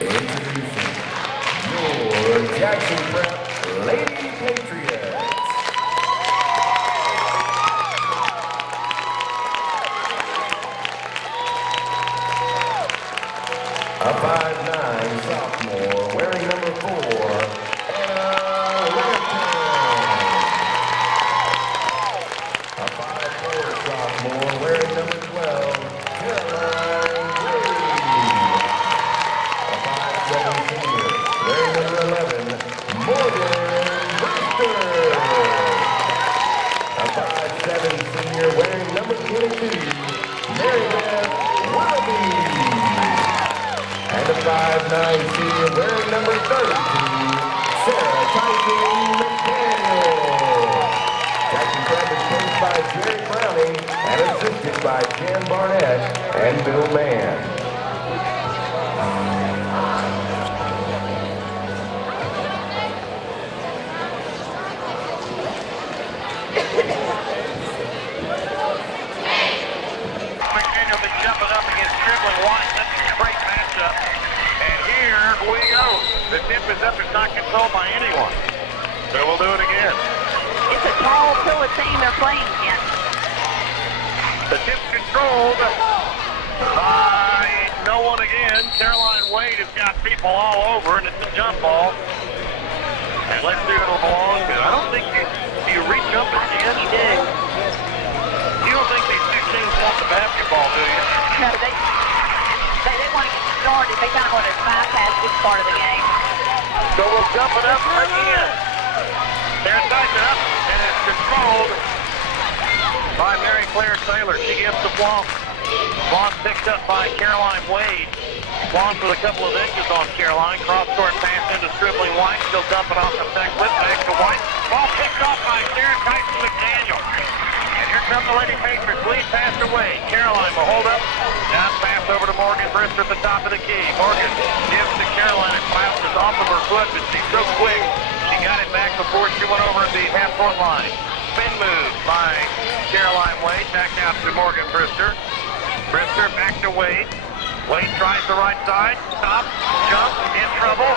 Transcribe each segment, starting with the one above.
Introducing your Jackson Prep Lady Patriots. A 5'9" sophomore wearing number 4, a 5'4" sophomore wearing number 12, a 5'7" senior wearing number 11, a 5'7" senior wearing number 22, and a 5'9" senior wearing number 32, Sarah Tyson McDaniel. Jackson Prep is coached by Jerry Browning and assisted by Jan Barnett and Bill Mann. McDaniel been jumping up against dribbling White. That's a great matchup. And here we go. The tip is up. It's not controlled by anyone. So we'll do it again. It's a tall pillar team they're playing against. The tip's controlled by no one again. Caroline Wade has got people all over, and it's a jump ball. And let's see who it'll belong to. I don't think you reach up again. You do. You don't think these 16s want the basketball, do you? No, they want to get started. They kind of want to bypass this part of the game. So we'll jump it up again. There's it up, and it's controlled by Mary Claire Taylor. She gives the Blom. Blom picked up by Caroline Wade. Blom with a couple of inches on Caroline. Cross-court pass into Stripling White. Still dumping off the back with back to White. Ball picked off by Sarah Tyson McDaniel. And here come the Lady Patriots. Lead pass away. Caroline will hold up. Down pass over to Morgan Brister at the top of the key. Morgan gives to Caroline and bounces off of her foot, but she's so quick. She got it back before she went over the half-court line. Spin move by Caroline Wade. Back out to Morgan Brister. Brister back to Wade. Wade tries the right side. Stops. Jumps. In trouble.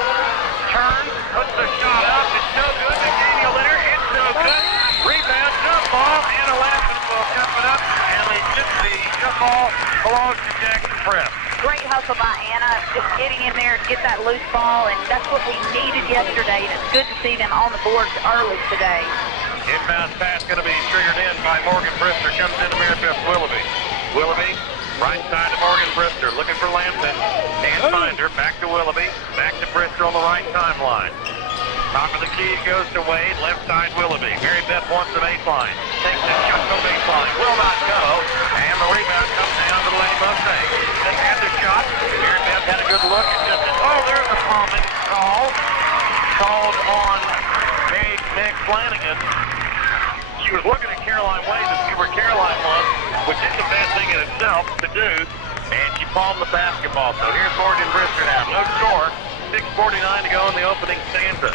Turns. Puts the shot up. It's no good. McDaniel there. It's no good. Rebound. Jump ball. Anna Lampton will jump it up. And the jump ball belongs to Jackson Prep. Great hustle by Anna, just getting in there to get that loose ball, and that's what we needed yesterday, and it's good to see them on the board early today. Inbound pass going to be triggered in by Morgan Brister. Comes into Mary Beth Willoughby. Willoughby, right side to Morgan Brister, looking for Lampton. Can't find her. Back to Willoughby. Back to Brister on the right timeline. Top of the key goes to Wade. Left side Willoughby. Mary Beth wants the baseline. Takes the shot to baseline. Will not go. And the rebound comes down to the Lady Mustang. They had the shot. Mary Beth had a good look. There's a common call. Called on Meg Flanagan. She was looking at Caroline Wade to see where Caroline was, which is a bad thing in itself to do. And she palmed the basketball. So here's Morgan Brister now. No score. 6:49 to go in the opening stanza.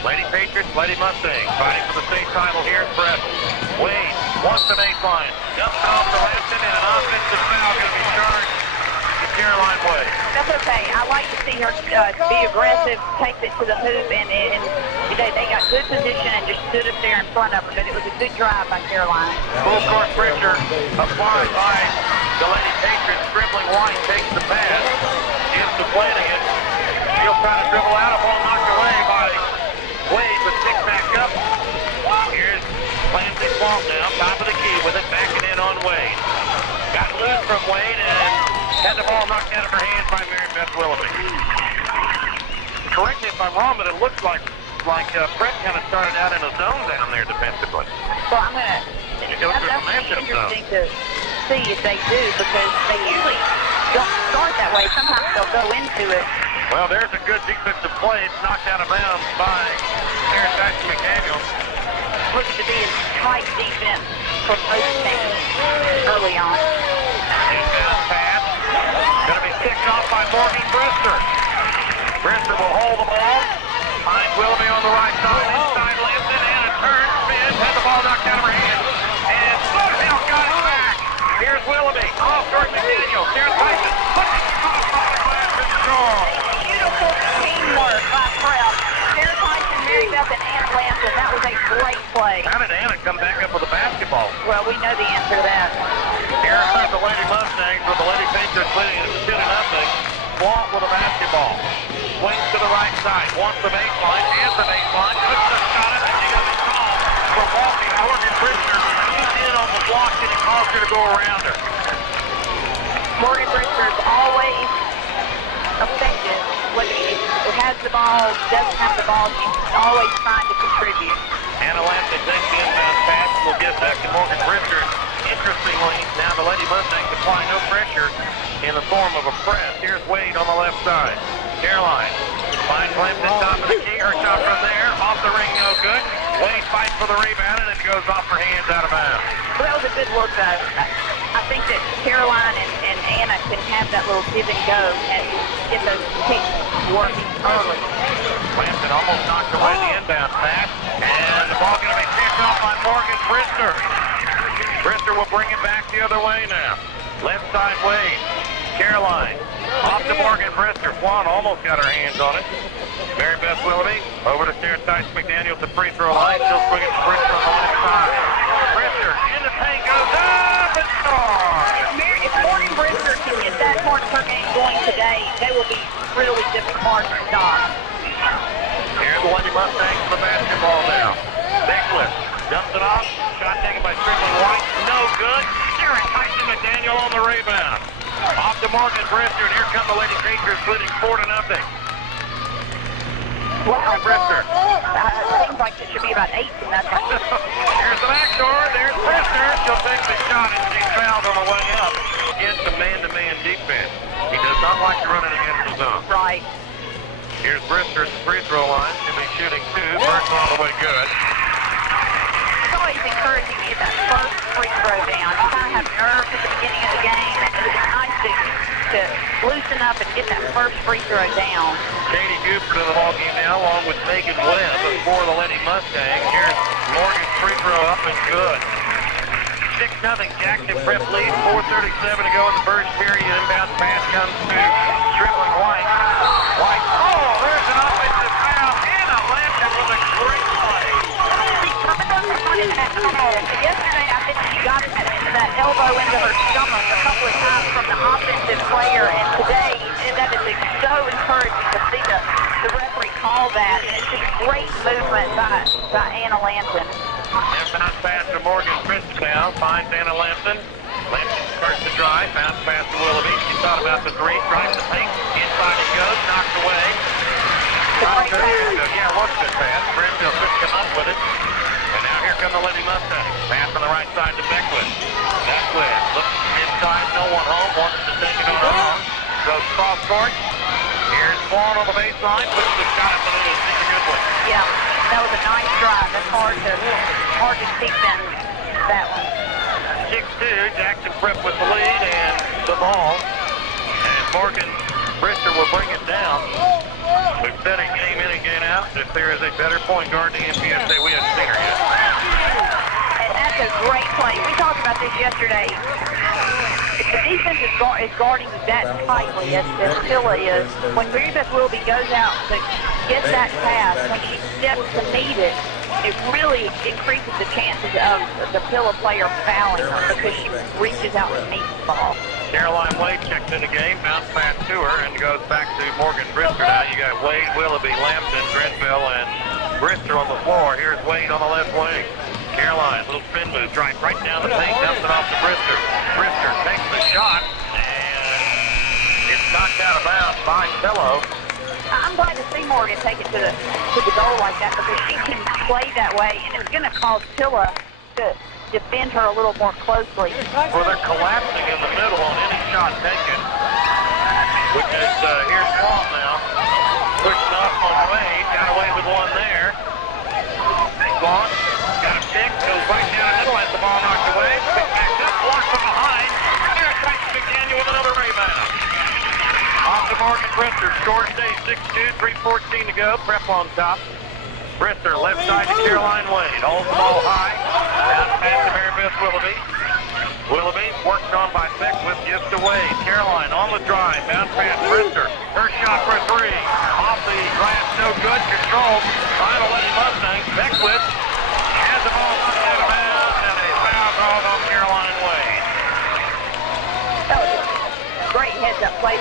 Lady Patriots, Lady Mustangs fighting for the state title here at Preston. Wade wants the baseline. Dumps off to Lampton, and an offensive foul going to be charged to Caroline Wade. That's okay. I like to see her be aggressive, take it to the hoop, and they got good position and just stood up there in front of her. But it was a good drive by Caroline. Full court pressure applied by the Lady Patriots. Dribbling White takes the pass. Gives to Flanagan. She'll try to dribble out. A ball knocked away by Wade, but picked back up. Here's Clancy Swamp now, top of the key with it, backing in on Wade. Got loose from Wade and had the ball knocked out of her hands by Mary Beth Willoughby. Correct me if I'm wrong, but it looks like Brett kind of started out in a zone down there defensively. Well, that's interesting to see if they do, because they usually don't start that way. Sometimes they'll go into it. Well, there's a good defensive play. It's knocked out of bounds by Sarah Tyson McDaniel. Looking to be a tight defense for both teams early on. Inbound pass. Going to be picked off by Morgan Brister. Brister will hold the ball. Finds Willoughby on the right side. Inside Lampton and a turn. Spin. Had the ball knocked out of her hands. And Sotomayor got it back. Here's Willoughby. Off toward McDaniel. Sarah Tyson puts it off by the glass and score. play. How did Anna come back up with a basketball? Well, we know the answer to that. Here comes the Lady Mustangs with the Lady Patriots leading at 2-0. Swamp with a basketball. Swings to the right side. Wants the baseline. Has the baseline. Puts the shot up and she got the call for walking. Morgan Brister used in on the block and he calls her to go around her. Morgan Brister is always effective. Whether she has the ball, doesn't have the ball, she's always trying to contribute. Anna Lampton takes the inbound pass and will get back to Morgan Brister. Interestingly, now the Lady Mustangs apply no pressure in the form of a press. Here's Wade on the left side. Caroline finds Lampton top of the key. Her shot from there, off the ring, no good. Wade fights for the rebound and it goes off her hands out of bounds. Well, that was a good look, though. I think that Caroline and Anna can have that little give and go and get those kicks working early. Lampton almost knocked away the inbound pass, and the ball going to be picked off by Morgan Brister. Brister will bring it back the other way now. Left side Wade. Caroline off to Morgan Brister. Swan almost got her hands on it. Mary Beth Willoughby over to Sarah Tice McDaniel at the free throw line. She'll swing it to Brister on the left side. Brister in the paint, goes up and scores. If Morgan Brister can get that part of her game going today, they will be really difficult to stop. Here's the Lady Mustangs for the basketball now. Bigler dumps it off. Shot taken by Strickland White. No good. Sarah Tice McDaniel on the rebound. Off to Morgan Brister, and here come the Lady Patriots leading 4-0. Wow. Brister. Seems like it should be about 8-0. Here's the back door. There's Brister. She'll take the shot, and she's fouled on the way up against the man-to-man defense. He does not like to run it against the zone. Right. Here's Brister at the free throw line. She'll be shooting 2. First one all the way good. It's always encouraging to get that first free throw down. You kind of have nerves at the beginning of the game, and it's nice to loosen up and get that first free throw down. Katie Buford in the ballgame now, along with Megan Webb for the Lady Mustangs. Here's Morgan's free throw up and good. 6-0 Jackson Prep lead. 4:37 to go in the first period. Inbound pass comes to Strickland White. White. Oh, there's an offensive foul. Anna Lampton with a great play. Yesterday, I think she got that elbow into her stomach a couple of times from the offensive player, and today, that is so encouraging to see the referee call that. And it's just great movement by Anna Lampton. Inbound pass to Morgan Brister now. Finds Anna Lampton. Lampton starts to drive. Bounce pass to Willoughby. She thought about the three. Drives the paint. Inside it goes. Knocked away. Yeah, what's this pass? Brimfield couldn't come up with it. And now here come the Lady Mustangs. Pass on the right side to Beckwith. Beckwith looks inside, no one home. Wants to take it on her own. Goes cross court. Here's Swan on the baseline. Puts the shot up and it is a good one. Yeah, that was a nice drive. That's hard to defend that one. 6-2, Jackson Prep with the lead and the ball. And Morgan Brister will bring it down. We've said it game in and game out. If there is a better point guard in the NPSA, we haven't seen her yet. And that's a great play. We talked about this yesterday. If the defense is guarding that tightly as Phila is, when Mary Beth Willoughby goes out to get that pass, when she steps to meet it, it really increases the chances of the Phila player fouling her because she reaches out to meet the ball. Caroline Wade checks in the game, bounce pass to her, and goes back to Morgan Brister now. You got Wade, Willoughby, Lampton, Grenville, and Brister on the floor. Here's Wade on the left wing. Caroline, little spin move, right down the paint, dumps it off to Brister. Brister takes the shot, and it's knocked out of bounds by Phila. I'm glad to see Morgan take it to the goal like that because she can play that way, and it's going to cause Phila to defend her a little more closely. Well, they're collapsing in the middle on any shot taken, which is, here's Swan now, pushing off on Wade, got away with one there. Swan got a pick, goes right down the middle, has the ball knocked away, picked back up, blocked from behind. Here's Tice McDaniel with another rebound. Off to Morgan Brister, score stays 6-2, 3:14 to go, Prep on top. Brister, left side to Caroline Wade. Holds the ball high. Down pass to Mary Beth Willoughby. Willoughby worked on by Beckwith, gives to Wade. Caroline on the drive. Bounce pass Brister. Her shot for three. Off the glass, no good. Controlled by the Lady Mustangs. Beckwith has a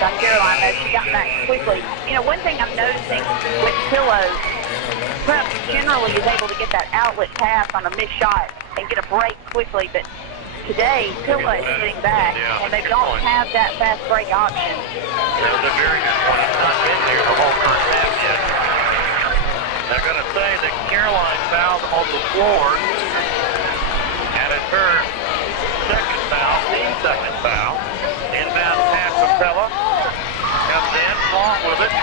on Caroline, though. She got back quickly. You know, one thing I'm noticing with Pillow, Prep generally is able to get that outlet pass on a missed shot and get a break quickly, but today, Pillow is sitting back, and they don't have that fast break option. That was a very good point. It's not been there the whole first half yet. They're going to say that Caroline fouled on the floor, and it's her second foul, team second foul. Inbound pass from Pella. Comes in, long with it.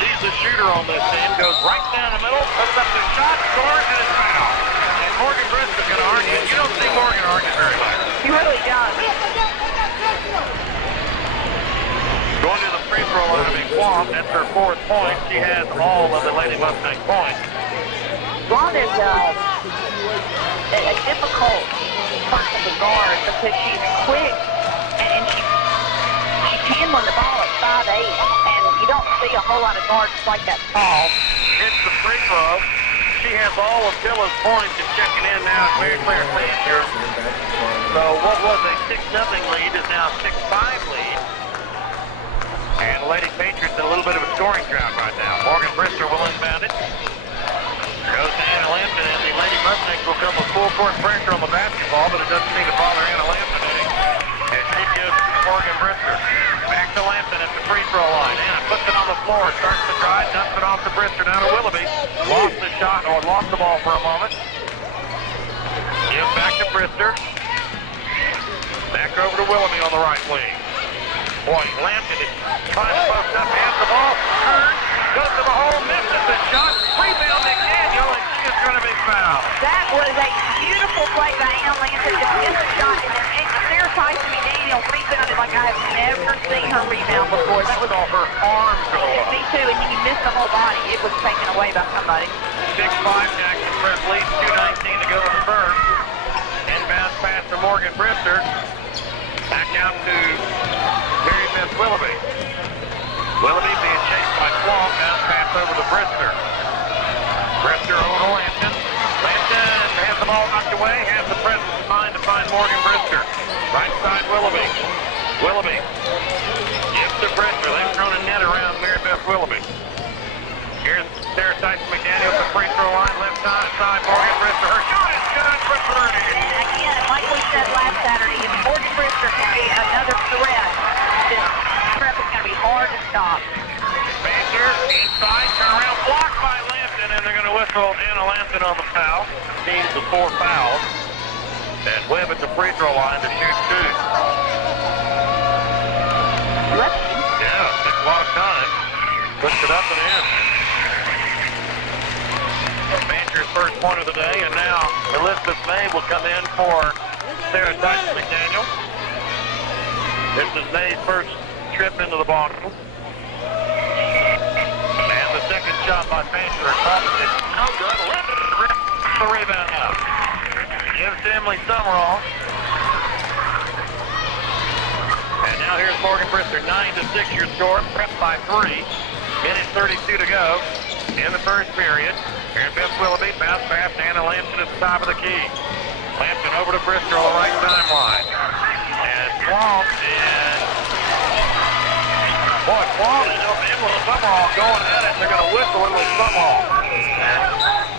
She's the shooter on this team. Goes right down the middle, puts up the shot, scores, and it's fouled. And Morgan Brister going to argue. You don't see Morgan argue very much. He really does. Going to the free throw line to be Guam. That's her 4th point. She has all of the Lady Mustang points. Guam is a difficult person to guard because she's quick and she's handling the ball at 5'8", and you don't see a whole lot of guards like that tall. Hits the free throw. She has all of Pilla's points and checking in now at Mary Claire Major. So what was a 6-0 lead is now a 6-5 lead. And the Lady Patriots in a little bit of a scoring drought right now. Morgan Brister will inbound it. Goes to Anna Lampton, and the Lady Mustangs will come with full court pressure on the basketball, but it doesn't seem to bother Anna Lampton any. And she gives Morgan Brister. Back to Lampton at the free throw line. Anna puts it on the floor, starts to drive, dumps it off to Brister, down to Willoughby. Lost the shot, or lost the ball for a moment. Gives back to Brister. Back over to Willoughby on the right wing. Boy, Lampton is trying to post up, has the ball, turns, goes to the hole, misses the shot, rebound McDaniel, and she is going to be fouled. That was a beautiful play by Anna Lampton. Just missed the shot, and Sarah Tyson McDaniel rebounded like I have never seen her rebound before. That was all her arms go up. Me too, and he missed the whole body. It was taken away by somebody. 6-5, Jackson Prep leads, 2:19 to go in the first. Inbound pass to Morgan Brister. Back out to Mary Beth Willoughby. Willoughby being chased by Swamp. Now pass over to Brister. Brister over to Lampton. Lampton has the ball knocked away. Has the presence of mind to find Morgan Brister. Right side Willoughby. Willoughby gives to Brister. They've thrown a net around Mary Beth Willoughby. Here's Sarah Tyson McDaniel at the free throw line. Left side Morgan Brister. Her shot is good for three. And again, like we said last Saturday, if Morgan Brister can be another threat, this prep is going to be hard to stop. Major inside, turn around, blocked by Lampton, and they're going to whistle Anna Lampton on the foul. Teams the 4 fouls. And Webb at the free throw line to shoot 2. Yeah, takes a lot of time. Puts it up and in. Major's first point of the day, and now Elizabeth May will come in for Sarah Tyson McDaniel. This is May's first trip into the ball. And the second shot by Major. No good. Elizabeth rips the rebound up. Gives to Emily Summerall. And now here's Morgan Brister. 9-6 your score. Prep by 3. Minute 32 to go in the first period. Here's Beth Willoughby, bounce pass to Anna Lampton at the top of the key. Lampton over to Brister on the right timeline. And Swamp and... Boy, Swamp and Emily Summerall going at it. They're going to whistle Emily Summerall.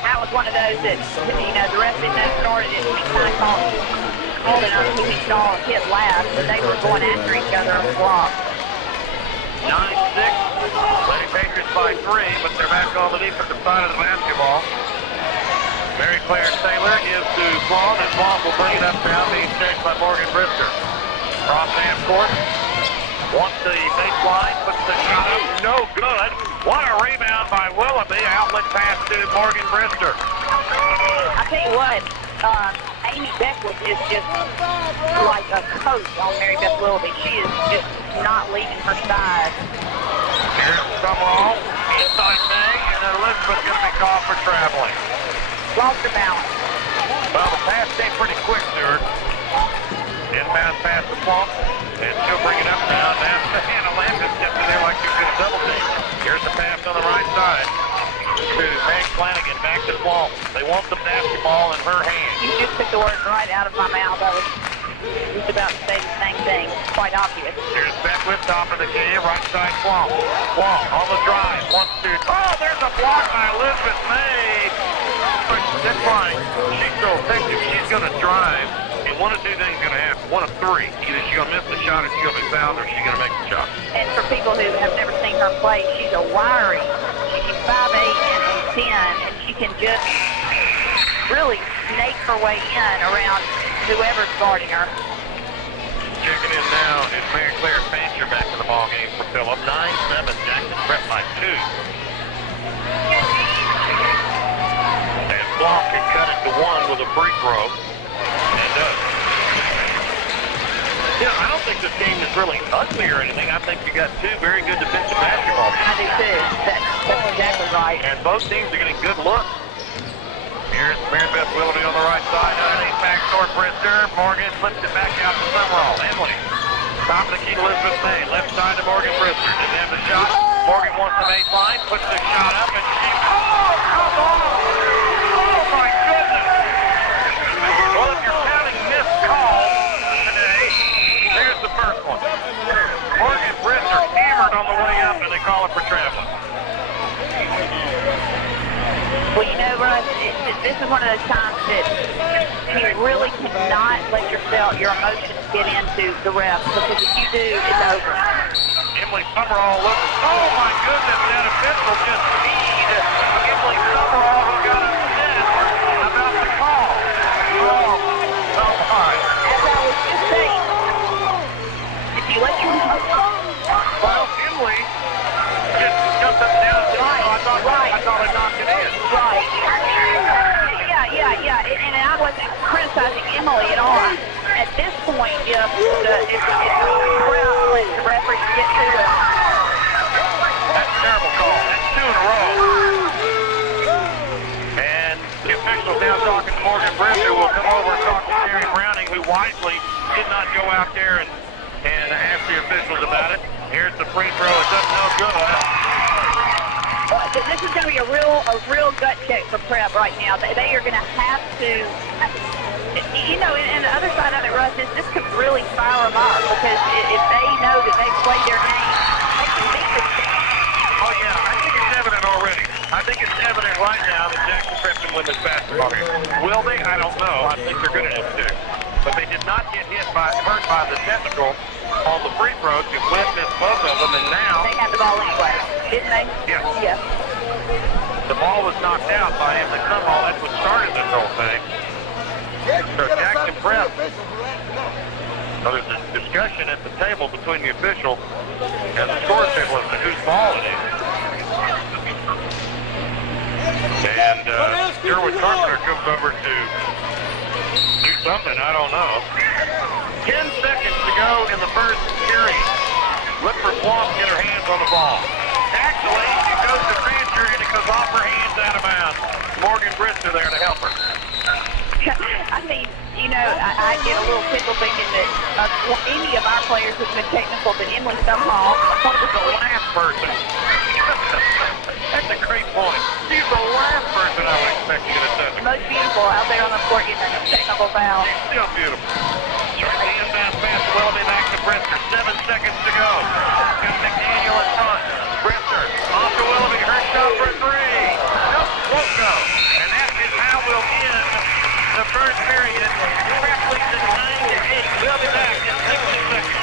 That was one of those that, you know, the rest didn't know started it. We kind of called it on who we saw hit last, but they were going after each other on the block. 9-6. Lady Patriots by 3, but they're back on the defensive side of the basketball. Mary Claire Taylor gives to Vaughn, and Vaughn will bring it up now, being checked by Morgan Brister. Cross half court. Wants the baseline, puts the shot up. No good. What a rebound by Willoughby. Outlet pass to Morgan Brister. I tell you what, Amy Beckwith is just like a coach on Mary Beth Willoughby. She is just not leaving her side. Here's Summerall, inside May, and then Elizabeth's going to be called for traveling. Lost her balance. Well, the pass came pretty quick, Stewart. Inbound pass to Plump, and she'll bring it up now. Now, Hannah Lampton stepped in there like she could have double team. Here's the pass on the right side to Meg Flanagan, back to Plump. They want the basketball in her hand. You just took the words right out of my mouth. just about to say the same thing. It's quite obvious. Here's Beckwith, top of the key, right side Swamp. Swamp on the drive, wants to, oh, there's a block by Elizabeth May. That's fine. She's so effective, she's going to drive, and one of two things is going to happen. One of three. Either she's going to miss the shot, or she's going to be fouled, or she's going to make the shot. And for people who have never seen her play, she's a wiry. She's 5'8" and 10, and she can just really snake her way in around whoever's guarding her. Checking in now is Mary Claire Fancher back in the ballgame for Phillip. 9-7, Jackson Prep by 2. And Block can cut it to 1 with a free throw. And does. I don't think this game is really ugly or anything. I think you got two very good defensive basketball teams. I do too. That's exactly right. And both teams are getting good looks. Here's Marybeth Willoughby on the right side. Underneath back toward Brister. Morgan flips it back out to Summerall. Emily. Top of the key to Elizabeth May. Left side to Morgan Brister. Didn't have the shot. Morgan wants the baseline. Puts the shot up and she... Oh, come on! Oh, my goodness! Well, if you're counting missed calls today, there's the first one. Morgan Brister hammered on the way up and they call it for traveling. Well, you know, Russ, this is one of those times that you really cannot let your emotions get into the refs, because if you do, it's over. Emily Summerall looks, oh my goodness, that official just peed Emily Summerall, who got upset about the call. Oh my. As I was just saying, if you let your Well, Emily just jumped up and down and said, I thought I knocked it in. Right. Yeah. And I wasn't criticizing Emily at all. At this point, if the crowd lets the referee get to it. That's a terrible call. That's 2 in a row. And the officials now talking to Morgan Brister will come over and talk to Terry Browning, who wisely did not go out there and ask the officials about it. Here's the free throw. It's up no good. This is going to be a real gut check for Prep right now. They are going to have to, and the other side of it, Russ, is this could really fire them up, because if they know that they've played their game, they can beat this team. Oh yeah, I think it's evident already. I think it's evident right now that Jackson Prep can win this basketball game. Will they? I don't know. I think they're good enough to. But they did not get hurt by the technical on the free throws. You missed both of them, and now they had the ball anyway, didn't they? Yeah. Yeah. The ball was knocked out by him. The ball. That's what started this whole thing. So Jackson Prep. So there's a discussion at the table between the official and the score table as to whose ball it is. And Sherwood Carpenter comes over to do something, I don't know. 10 seconds to go in the first period. Look for Swamp to get her hands on the ball. Actually, it goes to Fancher and it goes off her hands out of bounds. Morgan Brister there to help her. I mean, I get a little tickle thinking that any of our players have been technical, but Emily somehow was the last person. That's a great point. She's the last person I would expect you to touch. Most beautiful out there on the court getting a technical foul. Still beautiful. Short the inbound pass, Willoughby back to Brister. 7 seconds to go. Got McDaniel in front. Brister off to Willoughby. Her shot for 3. Nope, won't go. And that is how we'll end the first period. Prep leads at 9-8. We'll be back in 60 seconds.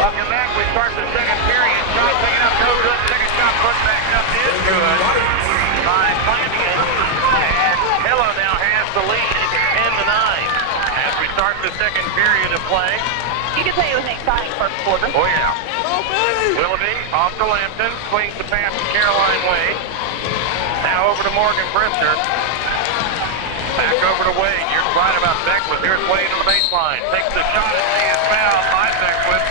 Welcome back. We start the second period. Shot taken up, no good. Second shot put back up is good by Flanagan. And Hello now has the lead 10-9 as we start the second period of play. You can say it was an exciting first quarter. Oh yeah. Willoughby off to Lampton, swings the pass to Caroline Wade. Now over to Morgan Brister. Back over to Wade. You're right about Beckwith. Here's Wade on the baseline. Takes the shot and she is fouled by Beckwith.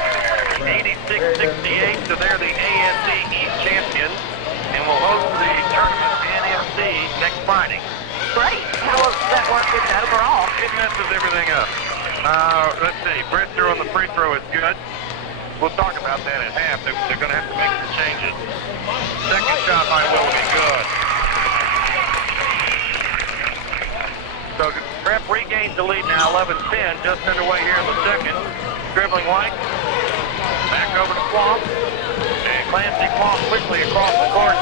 86-68, so they're the ASC East champions and will host the tournament NFC next Friday. Great. How will that work with overall? It messes everything up. Let's see. Brister on the free throw is good. We'll talk about that at half. They're going to have to make some changes. Second shot by Willoughby, good. So Prep regains the lead now, 11-10, just underway here in the second. Dribbling White. Back over to Plonk. And Clancy Plonk quickly across the court.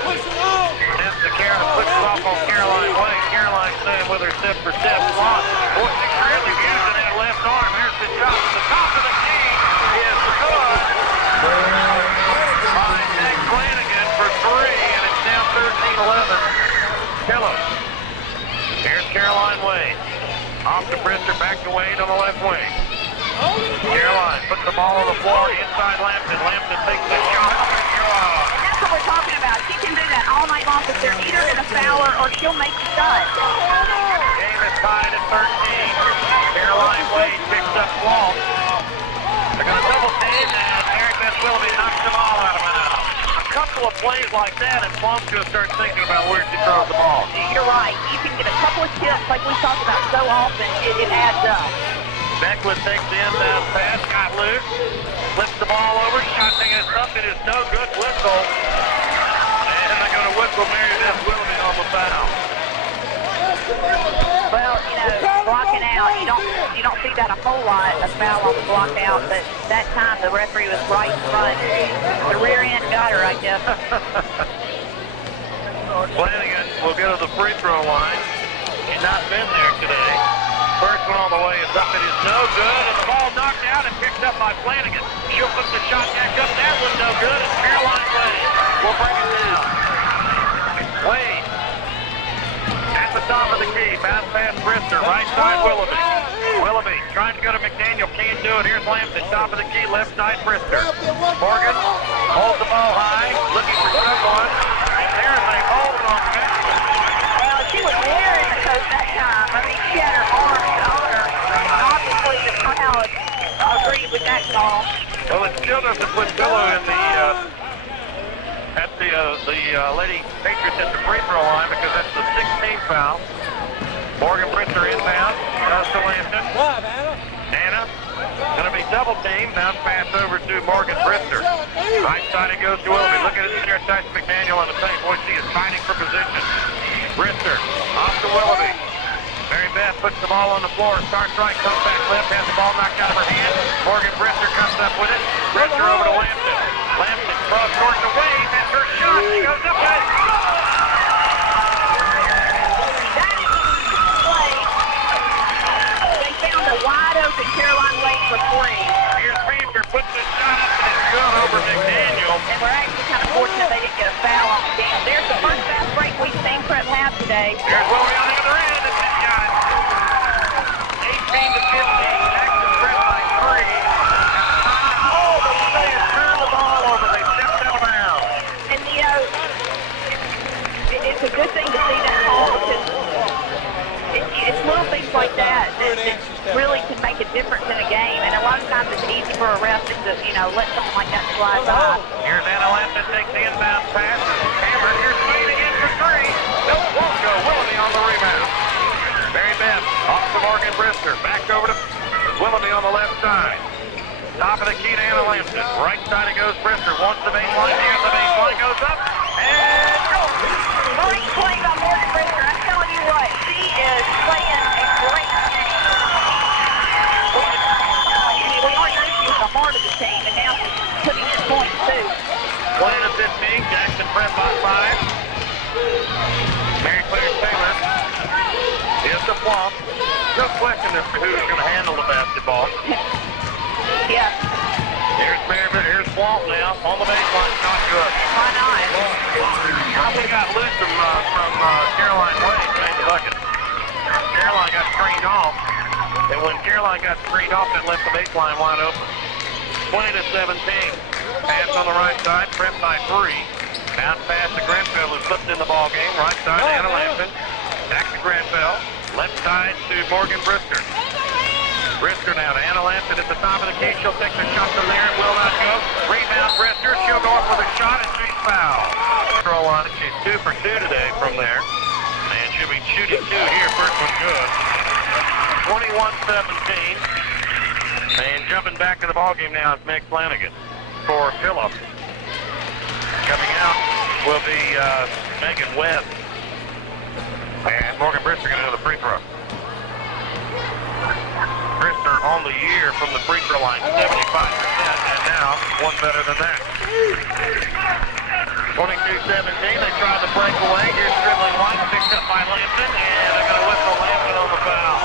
Sends to Karen, flips it off on Caroline Way. Caroline staying with her step for step. Plonk, boy, she's really using that left arm. Here's the shot. The top of the key is good. By Jack Flanagan for three, and it's now 13-11. Kello. Here's Caroline Wade. Off to Brister, back to Wade on the left wing. Caroline puts the ball on the floor inside Lampton. Lampton takes the shot. That's what we're talking about. She can do that all night long because they're either in a fouler or she'll make the shot. Game is tied at 13. Caroline Wade picks up Walt. They're going to double team, and Eric Beth Willoughby knocks the ball out of him. A couple of plays like that, and Plum's going to start thinking about where she throws the ball. You're right. You can get a couple of tips like we talk about so often. It adds up. Beckwith takes the inbound pass, got loose, flips the ball over, shot thing is up, it is no good, whistle. And they're going to whistle Mary Beth Willoughby on the foul. Well, you know, blocking out, you don't see that a whole lot, a foul on the block out, but that time the referee was right in front. The rear end got her, I guess. Flanagan will go to the free throw line. He's not been there today. First one all the way is up. It is no good, and the ball knocked out and picked up by Flanagan. She'll put the shot back up. That was no good, and Caroline Wade will bring it down. Wade at the top of the key. Bounce pass Brister. Right side Willoughby. Willoughby trying to go to McDaniel. Can't do it. Here's Lampton. Top of the key. Left side Brister. Morgan holds the ball high. Looking for someone. And there's a hold on Beckwith. Well, she was wearing the coach that time. I mean, she had her arms on her. Obviously, the crowd agreed with that call. Well, it still doesn't put Pillow in the Lady Patriots at the free throw line because that's the 16th foul. Morgan Brister inbound. Goes to Lampton. Anna going to be double teamed. Bounce pass over to Morgan Brister. Right side it goes to Willoughby. Look at it there. Tyson McDaniel on the paint. Boy, she is fighting for position. Brister off to Willoughby. Mary Beth puts the ball on the floor. Starts right, comes back left, has the ball knocked out of her hand. Morgan Brister comes up with it. Brister over to Lampton. Lampton cross court to Wade. That's her shot. She goes up with it. They found a wide open Caroline Wade for three. Here's Beaver puts the shot up and it's good over McDaniel. And we're actually kind of fortunate they didn't get a foul on the game. There's the first fast break we've seen Prep have today. Here's Willoughby on the other end, and she's got it. 18-15. Jackson Prep by three. Oh, the Players turned the ball over. They stepped out of bounds. And, you know, it's a good thing to see that call because it's little things like that that really can make a difference in a game. And a lot of times it's easy for a ref to, you know, let something like that slide by. Here's Anna Lampton takes the inbound pass. Hammer, here's Wade again for three. No, won't go. Willoughby on the rebound. Mary Beth off to Morgan Brister. Back over to Willoughby on the left side. Top of the key to Anna Lampton. Right side it goes Brister. Wants the baseline. Here's the baseline. Goes up. And goes. Great play by Morgan Brister. I'm telling you what, she is playing a great game. We already knew she was the heart of the team, and now she's putting in points too. 20-15. Jackson Prep by five. Mary Claire Taylor is the flop. No question as to who's going to handle the basketball. Yeah. Here's Mary, here's Swamp now on the baseline. Not good. Why not? We got loose from Caroline Wade, made the bucket. Caroline got screened off, and when Caroline got screened off, it left the baseline wide open. 20-17. Pass on the right side, Prep by three. Bounce pass to Grenfell, who slipped in the ball game. Right side to Anna Lampton. Back to Grenfell. Left side to Morgan Brister. Brister now to Anna Lampton at the top of the key. She'll take the shot from there. It will not go. Rebound Brister. She'll go up with a shot, and she's fouled. Throw on it. She's 2 for 2 today from there. And she'll be shooting 2 here. First one good. 21-17. And jumping back to the ballgame now is Meg Flanagan for Phillip. Coming out will be Megan Webb. And Morgan Brister going to do the free throw. Brister on the year from the free throw line, 75%, and now one better than that. 22-17, they tried the breakaway. Here's dribbling White, picked up by Lampton, and they're going to whistle Lampton on the foul.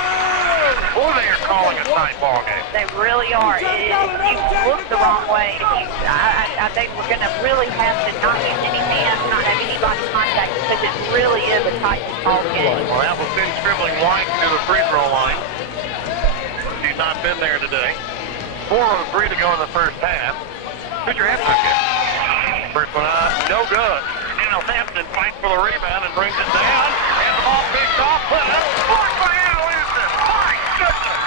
Boy, they are calling a tight ball game. They really are. If you look the wrong way, I think we're going to really have to not use any hands, not have any body contact, because it really is a tight ball game. Well, that will send dribbling White to the free throw line. She's not been there today. 4:03 to go in the first half. Put your hands up here. First one up, no good. Anna Lampton fights for the rebound and brings it down. And the ball picked off, put it up. Blocked by Anna Lampton. My goodness.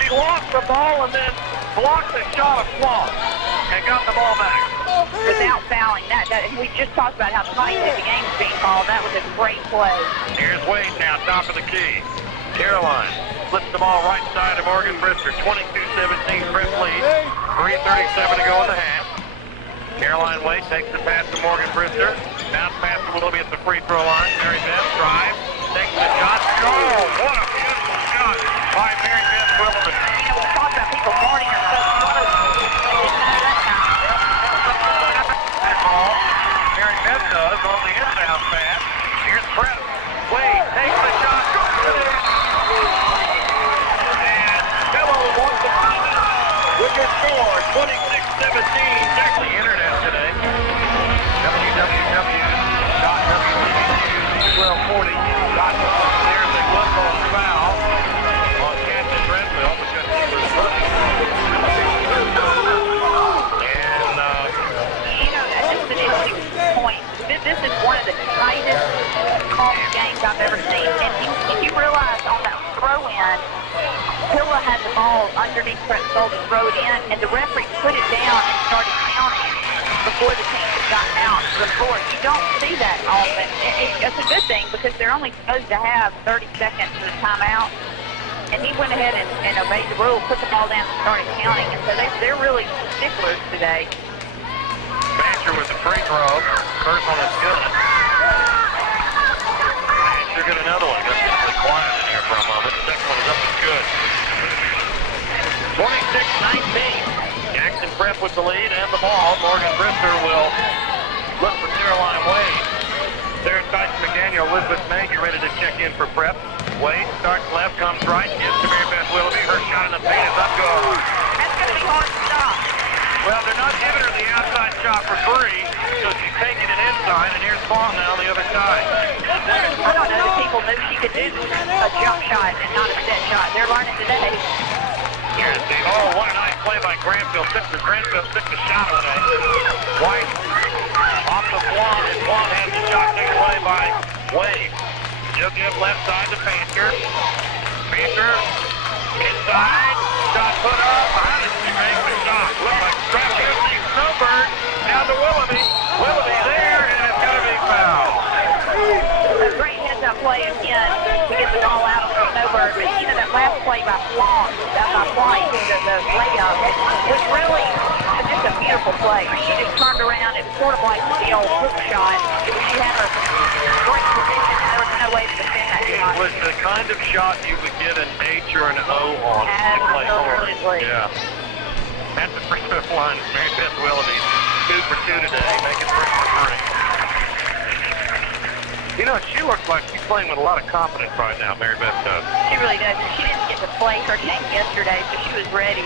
She lost the ball and then blocked the shot of Flaw and got the ball back. Without fouling. We just talked about how tight the game's being called. That was a great play. Here's Wade now, top of the key. Caroline flips the ball right side of Morgan Brister. 22-17 Prep lead. 3:37 to go in the half. Caroline Wade takes the pass to Morgan Brister. Bounce pass to Willoughby at the free throw line. Mary Beth drives, takes the shot. Oh, what a beautiful shot by Mary Beth Willoughby. You know, we talked about people guarding her so close. They didn't know that time. That ball, Mary Beth does on the inbound pass. Here's Prep. Wade takes the shot. And Pillow wants to come out with your score, 26-17. Check the internet today. www.wcbq1240.com. There's a whistle and foul on Captain Renville because he was running. And, You know, just an interesting point. This is one of the tightest call games I've ever seen. And if you realize on that throw-in, Pilla had the ball underneath Brett's goal to throw it in, and the referee put it down and started counting before the team had gotten out to the floor. You don't see that often. It's a good thing because they're only supposed to have 30 seconds to the timeout. And he went ahead and obeyed the rule, put the ball down and started counting. And so they're really sticklers today. Bancher with the free throw. First one is good. Bancher got another one. Got really quiet in here for a moment. Second one is up and good. 26-19. Jackson Prep with the lead and the ball. Morgan Brister will look for Caroline Wade. Sarah Tyson McDaniel, Elizabeth May, get ready to check in for Prep. Wade starts left, comes right, gives to Mary Beth Willoughby. Her shot in the paint is up good. That's going to be hard to stop. Well, they're not giving her the outside shot for free, so she's taking it inside, and here's Paul now on the other side. I don't know that people knew she could do a jump shot and not a set shot. They're learning today. Here's the, oh, what a nice play by Granville. Granville took the shot away. White off the Flan, and Flan has the shot taken away by Wade. She'll give left side to Bancher. Bancher inside, shot put up. How did she make the shot? Looks like Prep gives the Snowbird down to Willoughby. Willoughby there, and it's going to be fouled. A great heads-up play again to get the ball out of the Snowbird. But you know, that last play by Flan, the layup, was really just a beautiful play. She just turned around. It was sort of like the old hook shot. She had her great position, and there was no way to defend that It shot. was the kind of shot you would get an H or an O on. Absolutely. Yeah. At the free throw line, Mary Beth Willoughby, 2 for 2 today, making 3 for 3. You know, she looks like she's playing with a lot of confidence right now, Mary Beth does. She really does. She didn't get to play her game yesterday, so she was ready.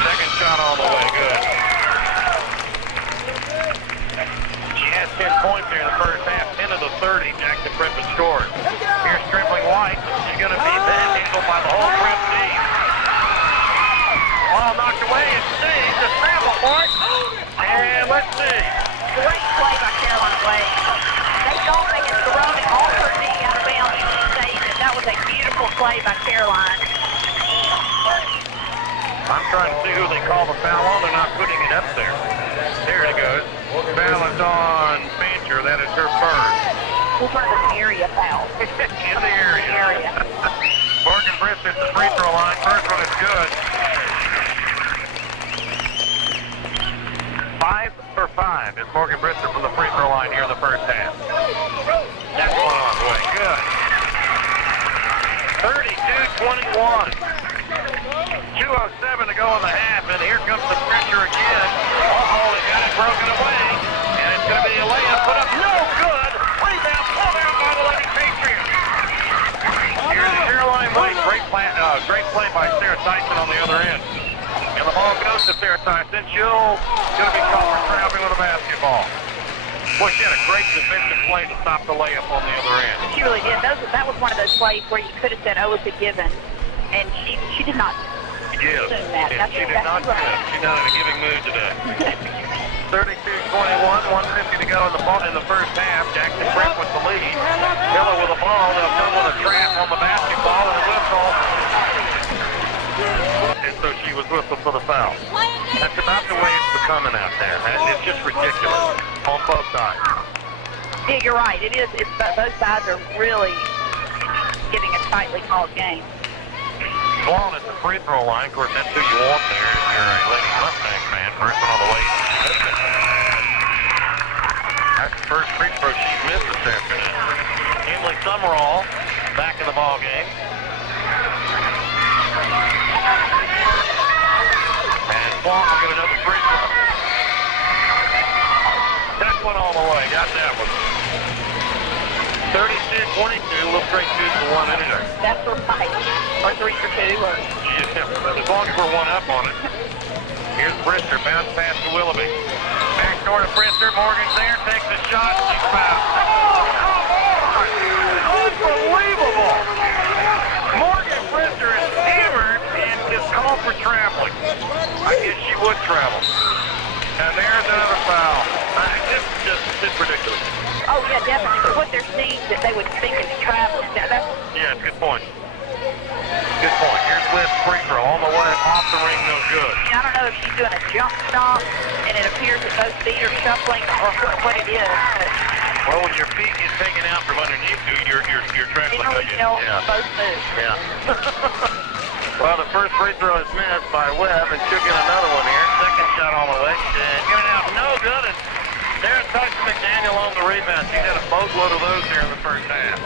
Second shot all the way, good. She has 10 points here in the first half, 10 of the 30. Jackson Prep has scored. Here's dribbling White. She's going to be manhandled by the whole Prep team. Ball knocked away and stays. The scramble point. And let's see. Great play by Caroline Wade. They thought they had thrown it off her knee out of bounds, and she saved it. That was a beautiful play by Caroline. I'm trying to see who they call the foul on. They're not putting it up there. There it goes. Foul is on Bancher. That is her first. It's one of the area fouls. In the area. Brister at the free throw line. First one is good. 5 for 5 is Morgan Brister from the free throw line here in the first half. Next one on the way. Good. 32-21. 2:07 to go in the half, and here comes the pressure again. Oh, they got it broken away, and it's going to be a layup put up. No good. Rebound pulled out by the Lady Patriots. Here's Caroline White. Great play by Sarah Tyson on the other end. And the ball goes to Sarah Tyson. She's going to be called for traveling with a basketball. Boy, she had a great defensive play to stop the layup on the other end. She really did. That was one of those plays where you could have said, oh, it's a given. And she did not. Yes, she did not give. She's not in a giving mood today. 32-21, 1:50 to go in the first half. Jackson Brent with the lead. Miller with the ball. They'll come with a trap on the basketball and a whistle. And so she was whistled for the foul. That's about the way it's becoming out there. It's just ridiculous on both sides. Yeah, you're right. It is. Both sides are really getting a tightly called game. Swan at the free throw line. Of course, that's who you want there if you're a Lady Mustang fan. First one on the way. That's the first free throw she's missed this afternoon. Emily Summerall back in the ball game. And Swan will get another free throw. That one all the way. Got that one. 32-22. We'll straight 2 for 1 anyway. That's right. Or 3 for 2. Or... Yeah, as long as we're 1 up on it. Here's Brister. Bounce pass to Willoughby. Back door to Brister. Morgan's there. Takes a shot. She's fouled. Oh, come on! Unbelievable! Morgan Brister is hammered and is called for traveling. I guess she would travel. And there's another foul. It's ridiculous. Oh, yeah, definitely. But what they're seeing that they would think is traveling. That's... Yeah, it's a good point. Good point. Here's Liz free throw on the way off the ring, no good. I don't know if she's doing a jump stop and it appears that both feet are shuffling or what it is. But well, when your feet get taken out from underneath you, you're traveling. Yeah. Both moves. Yeah. Well, the first free throw is missed by Webb, and she'll get another one here. Second shot on the way. And get it out, no good. And Sarah Tyson McDaniel on the rebound. She's had a boatload of those here in the first half.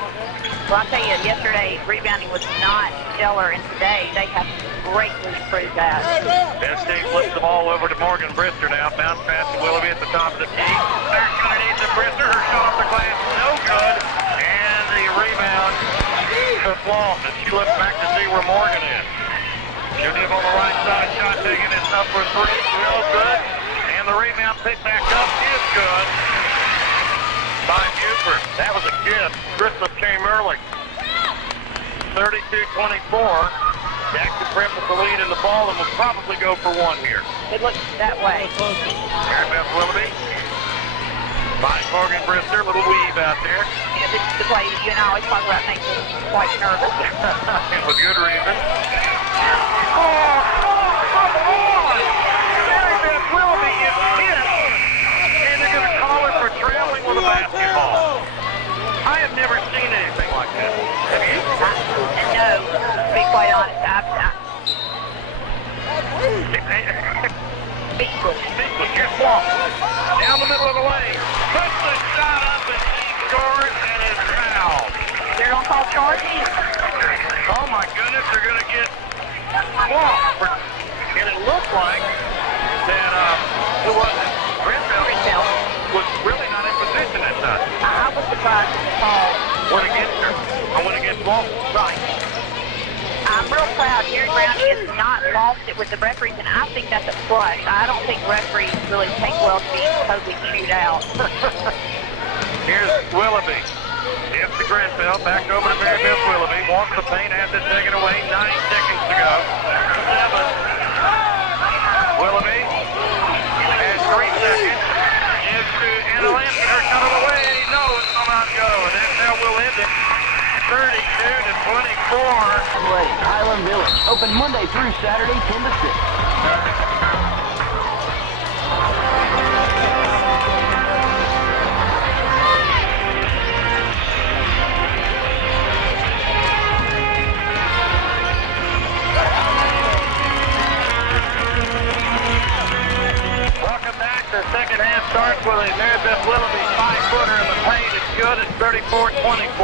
Well, I'll tell you, yesterday rebounding was not stellar, and today they have greatly improved that. Penn State flips the ball over to Morgan Brister now. Bounce pass to Willoughby at the top of the key. Back underneath to Brister. Her shot off the glass, no good. And the rebound to Flaughton. She looks back to see where Morgan is. She'll give on the right side. Shot taken. It's up for 3. No good. And the rebound picked back up is good by Buford. That was a gift. Christmas came early. 32-24. Jackson Brent with the lead in the ball and will probably go for 1 here. It looks that way. Aaron Beth Willoughby. Finds Morgan Brister. Little weave out there. Yeah, this is the play you and I always talk about makes me quite nervous. And with good reason. Oh, come on! Aaron Beth Willoughby is hit. And they're going to call her for traveling with a basketball. I have never seen anything like that. Have you? No, to be quite honest, Speechless. Here's Flaughton. Down the middle of the lane. Puts the shot up and she scores and is fouled. They're going to call charges. Oh my goodness, they're going to get Flaughton. And it looked like that, who was it? Grenfell was really not in position that time. I was surprised at the call. Went against her. I went against Flaughton. Right. I'm real proud. Gary Brown has not lost it with the referees, and I think that's a plus. I don't think referees really take well to being totally chewed out. Here's Willoughby. It's to Grenfell. Back over to Mary Beth Willoughby. Walks the paint. Has it taken away. 9 seconds to go. 7. Willoughby has 3 seconds. Gives to Anna Lampkin. Her shot on the way. No, it's will not go. And that's how we'll end it. 32-24. Island Village. Open Monday through Saturday, 10 to 6. half starts with a Maribeth Willoughby 5-footer in the paint. It's good. It's 34-24.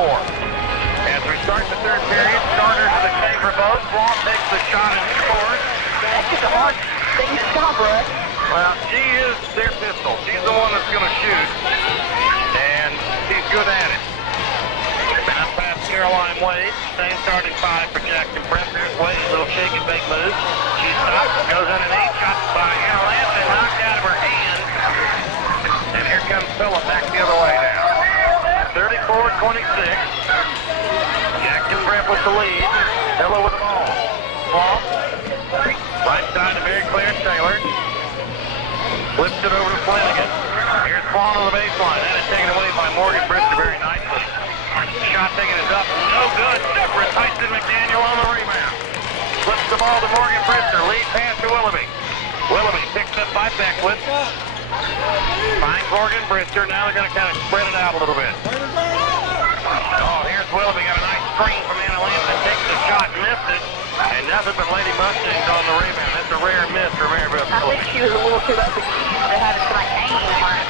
As we start the third period, starters in the favor both. Ball takes the shot and scores. That's just a hard thing to stop, Russ. Well, she is their pistol. She's the one that's going to shoot, and she's good at it. Bounce past Caroline Wade. Same starting five for Jackson Prep. Here's Wade, little shake and bake move. She stops, goes underneath, shot by Atlanta, knocked out of her hand. And here comes Phillip back the other way now. 34-26. Jackson Prep with the lead. Phillip with the ball. Ball. Right side to Mary Claire Taylor. Flips it over to Flanagan. Here's Vaughn on the baseline. That is taken away by Morgan Brister very nicely. Shot taken is up. No good. Separate. Tyson McDaniel on the rebound. Flips the ball to Morgan Brister. Lead pass to Willoughby. Willoughby picks up by Beckwith. Finds Morgan Brister. Now they're going to kind of spread it out a little bit. Oh, here's Willoughby. Got a nice screen from Anna Lampton. Takes the shot. Missed it. And nothing but Lady Mustangs on the rebound. That's a rare miss for Maribeth I Willoughby. think she was a little too open. She used to have it like hanging on her.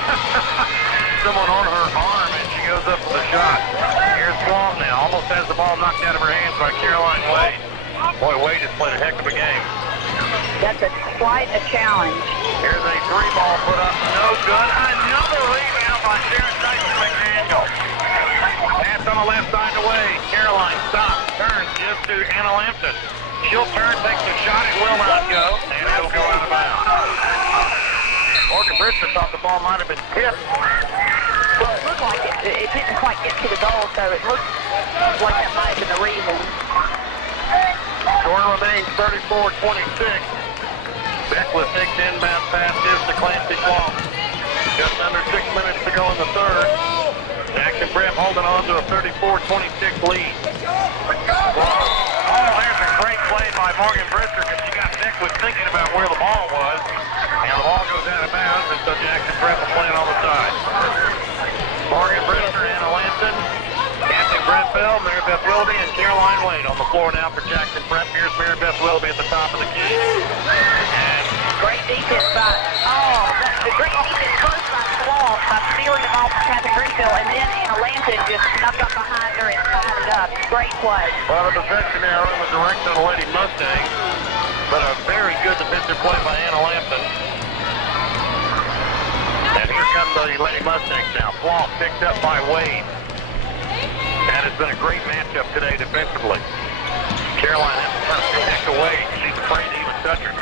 Someone on her arm, and she goes up with a shot. Here's Blom now. Almost has the ball knocked out of her hands by Caroline Wade. Boy, Wade has played a heck of a game. That's quite a challenge. Here's a three ball put up. No good. Another rebound by Sarah Tyson McDaniel. Pass on the left side to Wade. Caroline stops, turns, gives to Anna Lampton. She'll turn, takes a shot. It will not go, and it'll go out of bounds. Morgan Brister thought the ball might have been tipped. Well, it looked like it didn't quite get to the goal, so it looked like that might have been the reason. Score remains 34-26. Beckwith takes inbound pass, gives to Clancy Flom. Just under 6 minutes to go in the third. Jackson Prep holding on to a 34-26 lead. Oh, there's a great play by Morgan Brister because she got Beckwith thinking about where the ball was. And the ball goes out of bounds, and so Jackson Prep will play it on the side. Morgan Brister, Anna Lampton, Kathy Brentfeld, Maribeth Willoughby, and Caroline Wade on the floor now for Jackson Prep. Here's Maribeth Willoughby at the top of the key. And Great defense by, the great defense first by Swamp by stealing the ball from Kathy Greenfield, and then Anna Lampton just snuck up behind her and tied it up. Great play. well, the possession arrow in the direction of the Lady Mustangs, but a very good defensive play by Anna Lampton. And here come the Lady Mustangs now. Swamp picked up by Wade. That has been a great matchup today defensively. Caroline has to try to protect away. She's afraid to even touch her.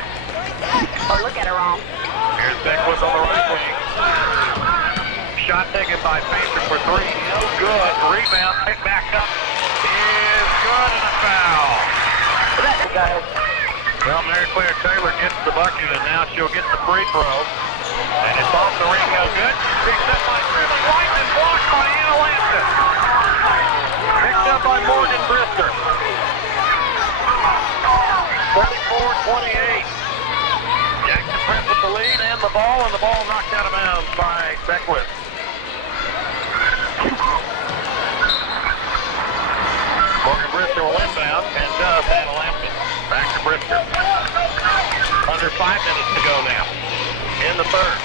Or look at her wrong. Here's Beckwith on the right wing. Shot taken by Pacer for three. No good. Rebound. Picked back up. Is good and a foul. Let it go. Well, Mary Claire Taylor gets the bucket, and now she'll get the free throw. And it's off the ring. No good. Picked up by Shirley White and blocked by Anna Lampton. Picked up by Morgan Brister. 34-28. Jackson Prep with the lead and the ball knocked out of bounds by Beckwith. Morgan Brister will inbound and does Anna Lampton. Back to Brister. Under 5 minutes to go now in the third.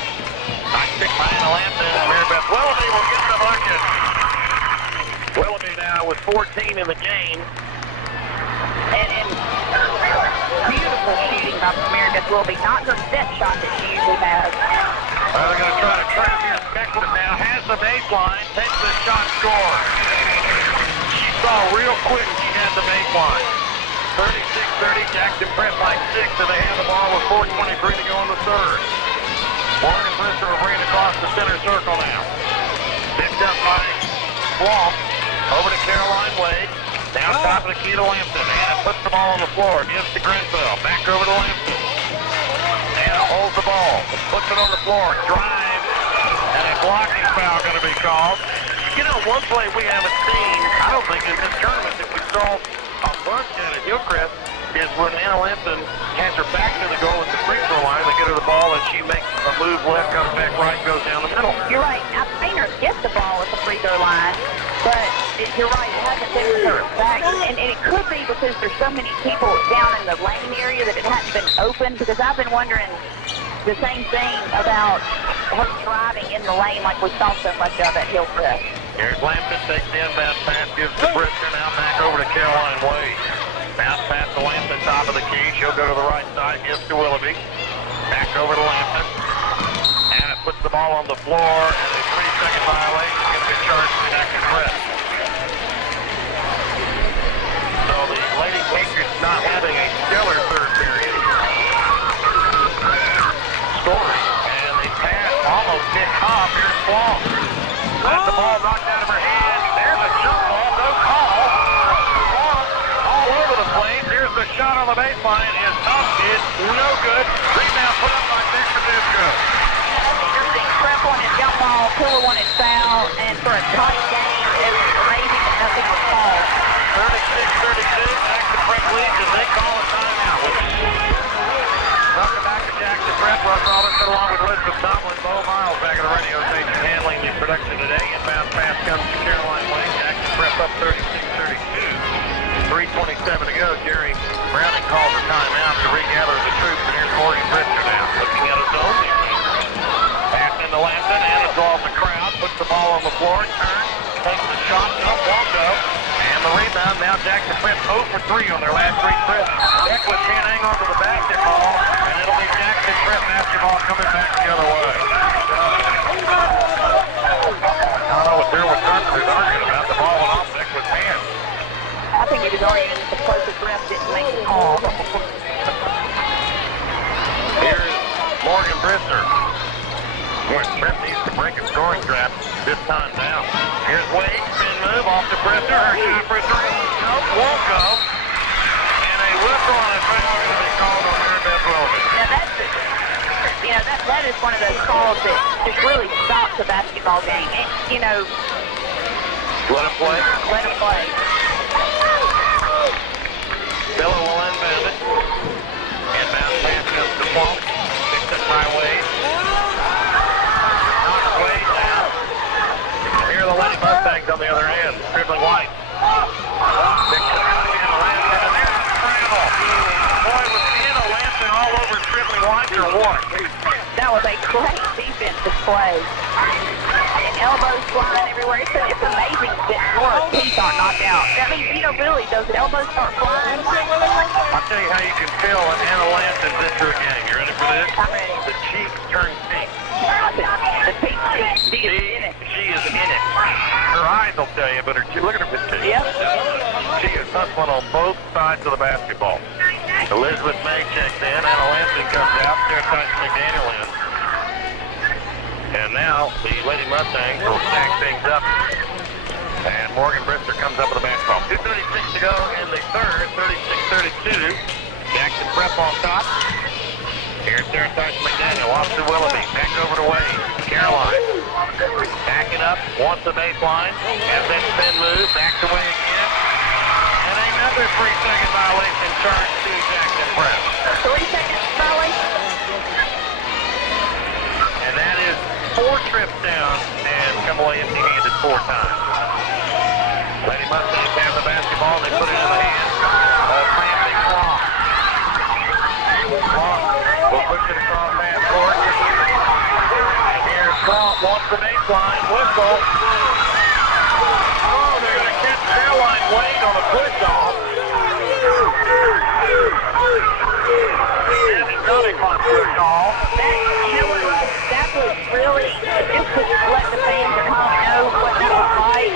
Nice pick by Anna Lampton. Maribeth Willoughby will get the bucket. Willoughby now with 14 in the game. And beautiful shooting by Maribeth Willoughby. Not her set shot that she usually has. Well, they're going to try to trap here. Beckwith now has the baseline, takes the shot, score. She saw real quick she had the baseline. 36-30, Jackson Prep by 6, and they have the ball with 4:23 to go in the third. Morgan Brister will bring it across the center circle now. Picked up by Swamp. Over to Caroline Wade. Now top of the key to Lampton. Anna puts the ball on the floor. Gives to Grenfell. Back over to Lampton. Anna holds the ball. Puts it on the floor. Drives. And a blocking foul going to be called. You know, one play we haven't seen, I don't think in this tournament, that we saw a bunch at Hillcrest, is when Anna Lampton has her back to the goal at the free throw line. They get her the ball and she makes a move left, comes back right, goes down the middle. You're right. I've seen her get the ball at the free throw line, but you're right. It hasn't been with her back. And it could be because there's so many people down in the lane area that it hadn't been open, because I've been wondering, the same thing about her driving in the lane like we saw so much of at Hillcrest. Here's Lampton, takes the inbound pass, gives to Brister, now back over to Caroline Wade. Bounce pass to Lampton, top of the key. She'll go to the right side, gives to Willoughby. Back over to Lampton. And it puts the ball on the floor, and a 3-second violation is going to be charged to Jackson Prep. So the Lady Patriots not having a stellar third period. Scoring, and the pass almost hit Cobb. Here's Long. Got the ball knocked out of her hand. There's a jump ball, no call. Long all over the place. Here's the shot on the baseline. Is up. It's no good. Rebound put up by Dixon is good. Everything Prep wanted jump ball, Pillar wanted foul, and for a tight game, it was amazing that nothing was called. 36-32, Jackson Prep leads as they call a timeout. Welcome back to Jackson Prep. Russ Robinson along with Elizabeth Tomlin, Bo Miles back at the radio station handling the production today. Inbound pass comes to Caroline Wade. Jackson Prep up 36-32. 3:27 to go. Jerry Browning calls a timeout to regather the troops, and here's Morgan Brister now looking at his own defense. Pass into Lampton, and it draws the crowd, puts the ball on the floor, turns, takes the shot, won't go. And the rebound, now Jackson Prep 0 for 3 on their last 3 trips. Eckwood can't hang on to the basketball, and it'll be Jackson Prep basketball coming back the other way. I don't know what Derwin Carter is arguing about. The ball went off Eckwood's hand. I think he was arguing that the closest ref didn't make the call. Here's Morgan Brister. Boy, Prep needs to break a scoring trap this time down. Here's Wade, spin move off to Brister. Her shot for 3. Nope, won't go. And a whistle on a foul going to be called on Mary Beth Willoughby. Yeah, that is one of those calls that just really stops the basketball game. And, Let him play. let him play. Miller will inbound it. Inbound pass goes to Plump. Picked up by Wade. Wade down. Here are the Lady Mustangs on the other end. Dribbling White. Picked up by Lampton, and there's the travel. Boy, was Anna Lampton all over Dribbling White or what? That was a great defensive play. And elbows flying everywhere. It's amazing that Laura's teeth aren't knocked out. I mean, really, those elbows start flying. I'll tell you how you can tell when Anna Lampton's into a game. You ready for this? I'm ready. The cheeks turn pink. The pink she is in it. She is in it. Her eyes will tell you, but look at her teeth. Yep. She is hustling on both sides of the basketball. Elizabeth May checks in. Anna Lampton comes out. Sarah Tyson McDaniel in. And now the Lady Mustangs will stack things up. And Morgan Brister comes up with the basketball. 2:36 to go in the third. 36-32. Jackson Prep on top. Here's Sarah Tyson McDaniel. Off to Willoughby. Back over to Wade. Caroline. Backing up. Wants the baseline. Has that spin move. Back to Wade again. And another 3-second violation charged to Jackson Prep. 3 seconds violation. And that is 4 trips down and come away empty-handed 4 times. Lady Mustangs have the basketball. They put it in the hands of Clancy Clark. Clark will push it across half court. Here's Clark, wants the baseline. Whistle. Oh, they're going to catch Caroline Wade on a push-off. And it's not a push-off. That was really just to let the fans at home know what that was like.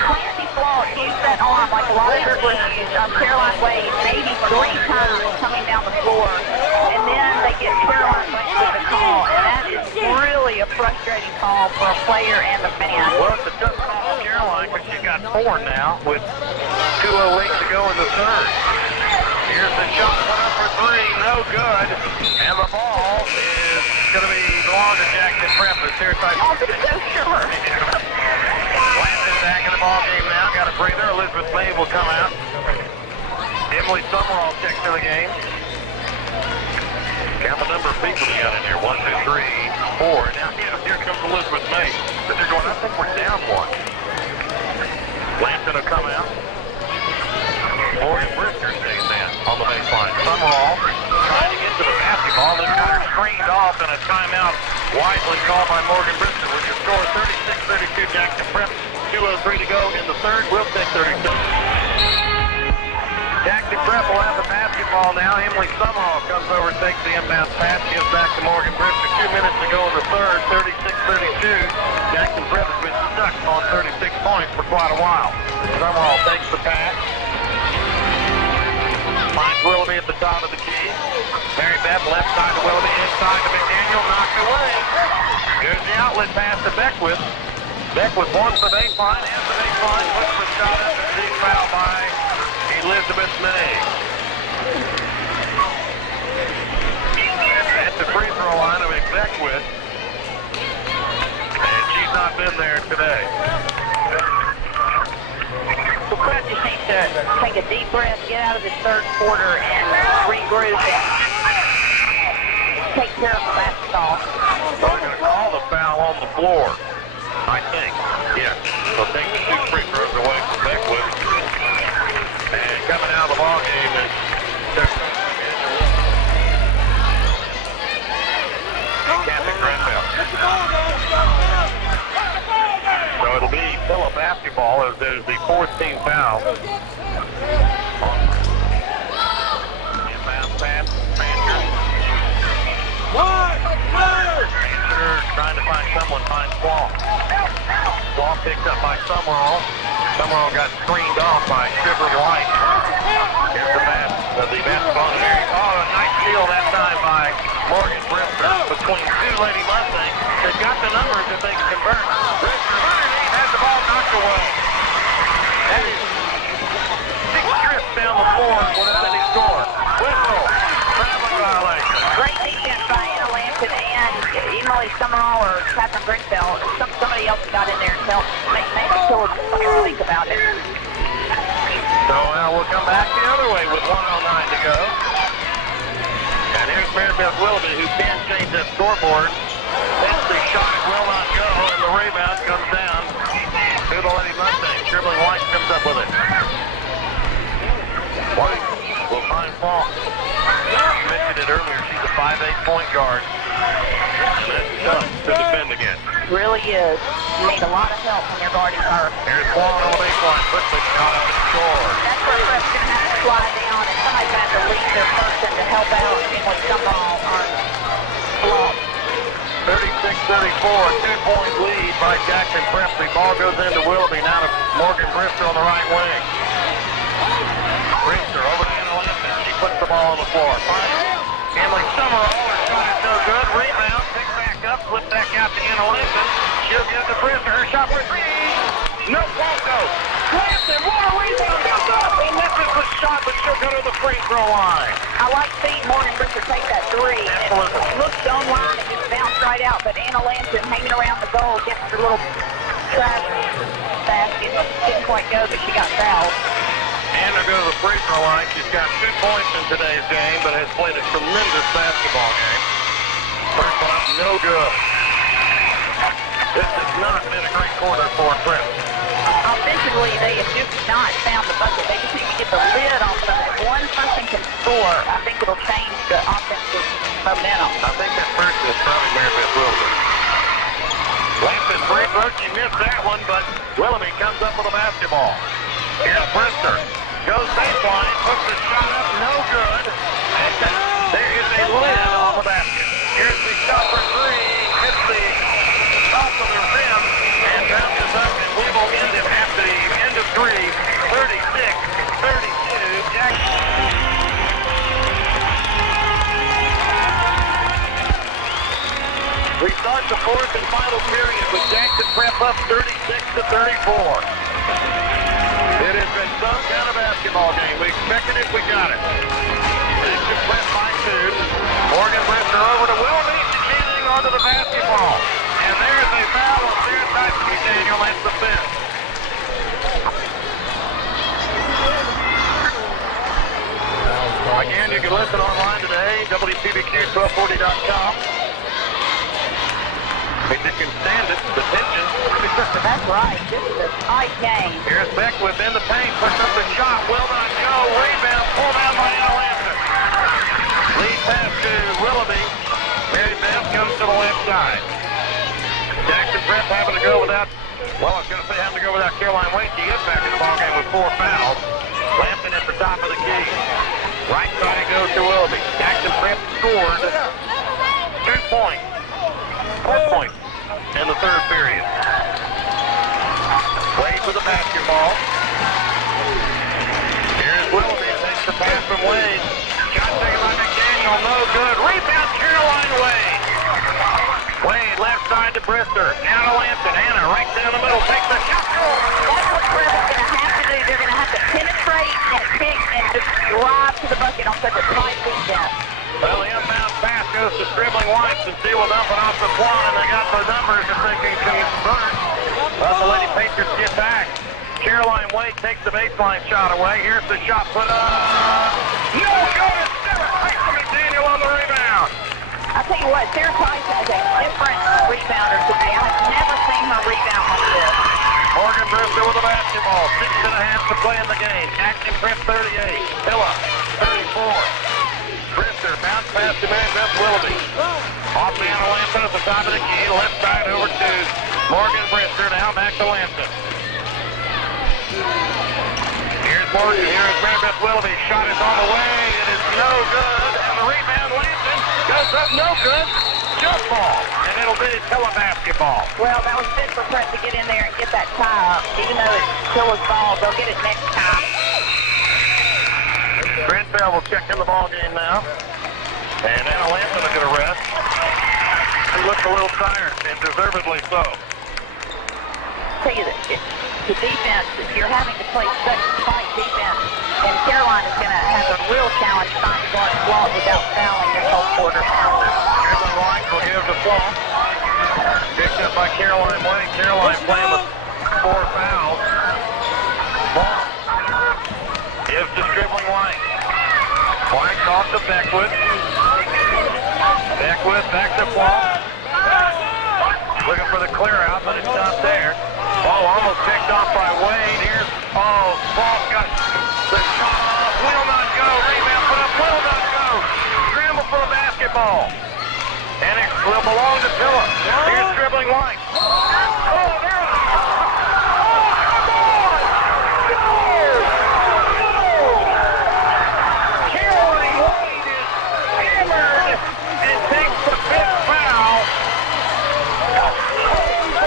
Clancy Clark used that arm like a lot of dribblers use on Caroline Wade maybe 3 times coming down the floor. And then they get Caroline Wade with the call. And that is really a frustrating call for a player and the fan. Well, it's a tough call for Caroline because she's got 4 now with 2:08 to go in the third. Here's the shot, put up for 3, no good. And the ball is going to be belong to Jackson Prep. The Sarah Tyson. I'll be so sure. Lampton back in the ball game now. Got a breather. Elizabeth May will come out. Emily Summerall checks in the game. Count the number of people we got in there. 1, 2, 3, 4. Now here comes Elizabeth May. But they're going, I think we're down 1. Lampton will come out. Morgan Brister stays in on the baseline. Summerall trying to get to the basket. Ball that got her screened off and a timeout wisely called by Morgan Brister with your score 36-32 Jackson Prep. 2:03 to go in the third. We'll take 32. Jackson Prep will have the basketball now. Emily Summerall comes over and takes the inbound pass. Gives back to Morgan Brister. 2 minutes to go in the third. 36-32. Jackson Prep has been stuck on 36 points for quite a while. Summerall takes the pass. Finds Willoughby at the top of the key. Mary Beth left side to Willoughby, inside to McDaniel, knocked away. Here's the outlet pass to Beckwith. Beckwith wants the baseline, has the baseline, puts the shot up, and she's fouled by Elizabeth May. At the free throw line of Beckwith. And she's not been there today. So Prep just needs to take a deep breath, get out of this third quarter, and regroup and take care of the basketball. So they're going to call the foul on the floor, I think. Yes. They'll take the 2 free throws away from Beckwith. And coming out of the ball game is Kathy Grenville. So it'll be Phillip basketball as there's the 4th team foul. Inbound pass, Rancher. Rancher trying to find someone, finds Swan. Swan picked up by Summerall. Summerall got screened off by Shiver White. Here's the pass. The basketball to Mary. Oh, a nice steal that time by Morgan Brister between 2 Lady Mustangs. They've got the numbers if they can convert. Brister underneath has the ball knocked away. That is 6 trips down the floor without any score. Whistle. Traveling violation. Great defense by Anna Lampton and Emily Summerall or Catherine Grinfeld. Somebody else got in there and helped make Phillip think about it. So now we'll come back the other way with 1:09 to go. And here's Mary Beth Willoughby, who can change that scoreboard. That's the shot will not go, and the rebound comes down to the Lady Mustangs. Dribbling White comes up with it. White will find Falk. You mentioned it earlier, she's a 5'8" point guard. And that's tough to defend against. Really is. You need a lot of help when you're guarding her. Here's Swan on the baseline, puts the shot up and scores. That's where Prep's going to have to slide down, and somebody's going to have to lead their person to help out Emily Summerall on block. 36-34, a 2-point lead by Jackson Prep. The ball goes into Willoughby, now to Morgan Brister on the right wing. Brister over to Anna Lampton. She puts the ball on the floor. Emily Summerall, her shot is no good. Rebound, pick back up, flip back out to Anna Lampton. She'll give it to Brister. Her shot for 3. No, won't go. Lampton, what a rebound. Comes up. He misses the shot, but she'll go to the free throw line. I like seeing Morgan Brister take that 3. Absolutely. It looks online and just bounced right out, but Anna Lampton hanging around the goal gets her little trash basket. Didn't quite go, but she got fouled. Anna goes to the free throw line. She's got 2 points in today's game, but has played a tremendous basketball game. First one up, no good. This has not been a great quarter for Prep. Offensively, they have just not found the bucket. They just need to get the lid off of it. If one person can score, I think it'll change the offensive momentum. I think that first is probably Mary Beth Willoughby. Lampton free throw, she missed that one, but Willoughby comes up with a basketball. Here's Brister. Goes baseline, puts the shot up, no good. And there is a lid on the basket. Here's the shot for 3. Hits the top of the rim and bounces up, and we will end it at the end of 3. 36-32. Jackson. We start the 4th and final period with Jackson Prep up 36-34. It has been some kind of basketball game. We expected it, we got it. Jackson Prep by 2. Morgan Brister over to Willoughby. She can't hang on to the basketball. And there's a foul on Sarah Tyson, Daniel. That's the 5th. Again, you can listen online today, WPBQ1240.com. If you can stand it, the tension. That's right. This is a tight game. Here's Beckwith in the paint, puts up the shot, will not go. Rebound pulled out by Anna Lampton. Lead pass to Willoughby. Mary Beth comes to the left side. Jackson Prep having to go without, well, I was going to say having to go without Caroline Wade. She gets back in the ballgame with 4 fouls. Lampton at the top of the key. Right side it goes to Willoughby. Jackson Prep scored 2 points. 4 points in the third period. Wade with the basketball. Here's Willoughby. Takes the pass from Wade. Shot taken by McDaniel. No good. Rebound Caroline Wade. Wade left side to Brister. Now to Lampton. Anna right down the middle. Takes the shot. That's what Prep is going to have to do. They're going to have to penetrate and pick and just drive to the bucket on such a tight defense. Well, the inbound pass goes to Scribbling Whites and Steele dumping off the floor, and they got the numbers if they can convert. But the Lady Patriots get back. Caroline Wade takes the baseline shot away. Here's the shot put up. No good. Right from McDaniel on the rebound. I tell you what, Sarah Tyson is a different rebounder today. I've never seen her rebound like this. Morgan Brister with the basketball. 6.5 to play in the game. Jackson Prep 38. Hilla 34. Brister bounce pass to Mary Beth Willoughby. Off the Anna Lampton at the top of the key. Left side over to Morgan Brister. Now back to Lampton. Here's Morgan. Here's Mary Beth Willoughby. Shot is on the way. It is no good. And the rebound Lampton goes up no good. Jump ball. And it'll be Tilla basketball. Well, that was good for Prep to get in there and get that tie up. Even though it's Tilla's ball, they'll get it next time. Grantville will check in the ball game now. And Anna Lampton will get a rest. She looks a little tired, and deservedly so. Tell you that the defense, you're having to play such tight defense, and Carolina is going to have a real challenge trying to guard the block without fouling this whole quarter. Scribbling White will give the ball. Picked up by Caroline Wade. Caroline playing with 4 fouls. Ball gives to Scribbling White. White off to Beckwith. Beckwith back to Ball. Looking for the clear out, but it's not there. Ball almost picked off by Wade. Here's, Ball got the shot off. Will not go. Rebound put up. Will not go. Scramble for the basketball. And it will belong to Phillips. Here's Scribbling White. Oh, there it is. Caroline Wade is hammered and takes the 5th foul.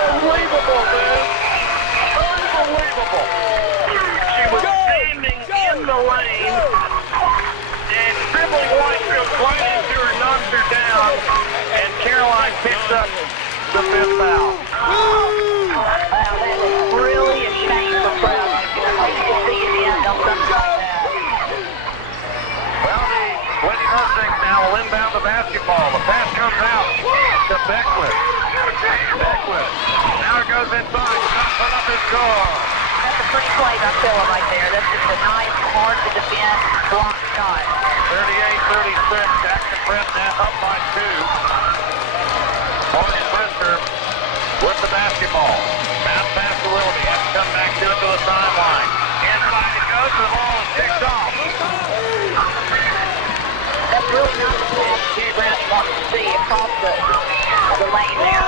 Unbelievable, man. Unbelievable. She was standing in the lane, and Scribbling White goes right into her, knocks her down, and Caroline picks up the 5th foul. Wow, that is really a shame for Prep. I hope to see it end on something like that. Well, the Lady Mustangs now will inbound the basketball. The pass comes out to Beckwith. Beckwith. Now it goes inside. Shot put up and score. That's a pretty play by Philla right there. That's just a nice, hard to defend block shot. 38-36. Jackson Prep now up by 2. Morgan Brister with the basketball. Bounce pass to Willoughby. Has to come back to it to the sideline. Inside it goes. The ball is picked off. That's really not the pass Jerry Brown wants to see across the lane there.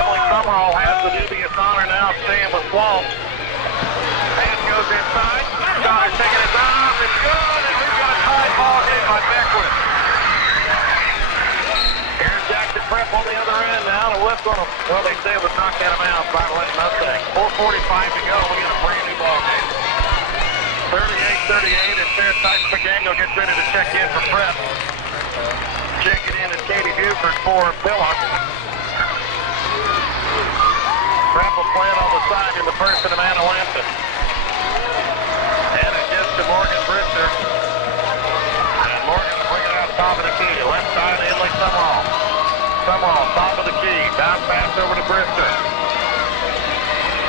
Emily Summerall has the dubious honor now of staying with Swamp. Pass goes inside. Stoddard taking it off. It's good. And we've got a tied ball game by Beckwith. Here's Jackson Prep on the other end now. The lift on him. Well, they say it was knocked out of bounds by the Lady Mustangs. 4:45 to go. We get a brand new ball game. 38-38, and Sarah Tyson McDaniel gets ready to check in for Prep. Checking in is Katie Buford for Phillips. Prep will play it on the side in the first of Anna Lampton. And it gets to Morgan Brister. And Morgan will bring it out top of the key. Left side to Emily Summerall. Summerall, top of the key. Bounce pass over to Brister.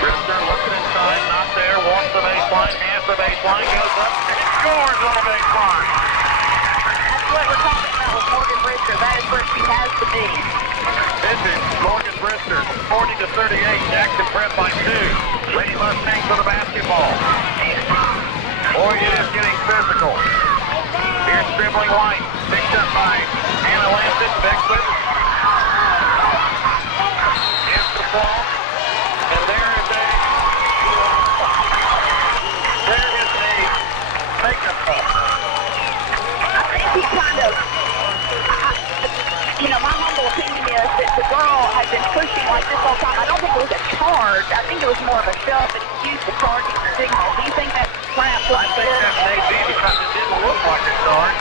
Brister looking inside, not there. Wants the baseline, hands the baseline, goes up, and it scores on the baseline. That's what we're talking about with Morgan Brister. That is where she has to be. This is Morgan Brister, 40-38. Jackson Prep by 2. Lady Mustangs for the basketball. Boy, it is getting physical. Here's Scribbling White. Picked up by Anna Lampton. Beckwith gives the ball. And there is a makeup ball. I think he kind of, my humble opinion is that the girl had been pushing like this all the time. I don't think it was a charge. I think it was more of a shove, and he used the charging signal. Do you think that's perhaps what I think that may be because it didn't look like a charge.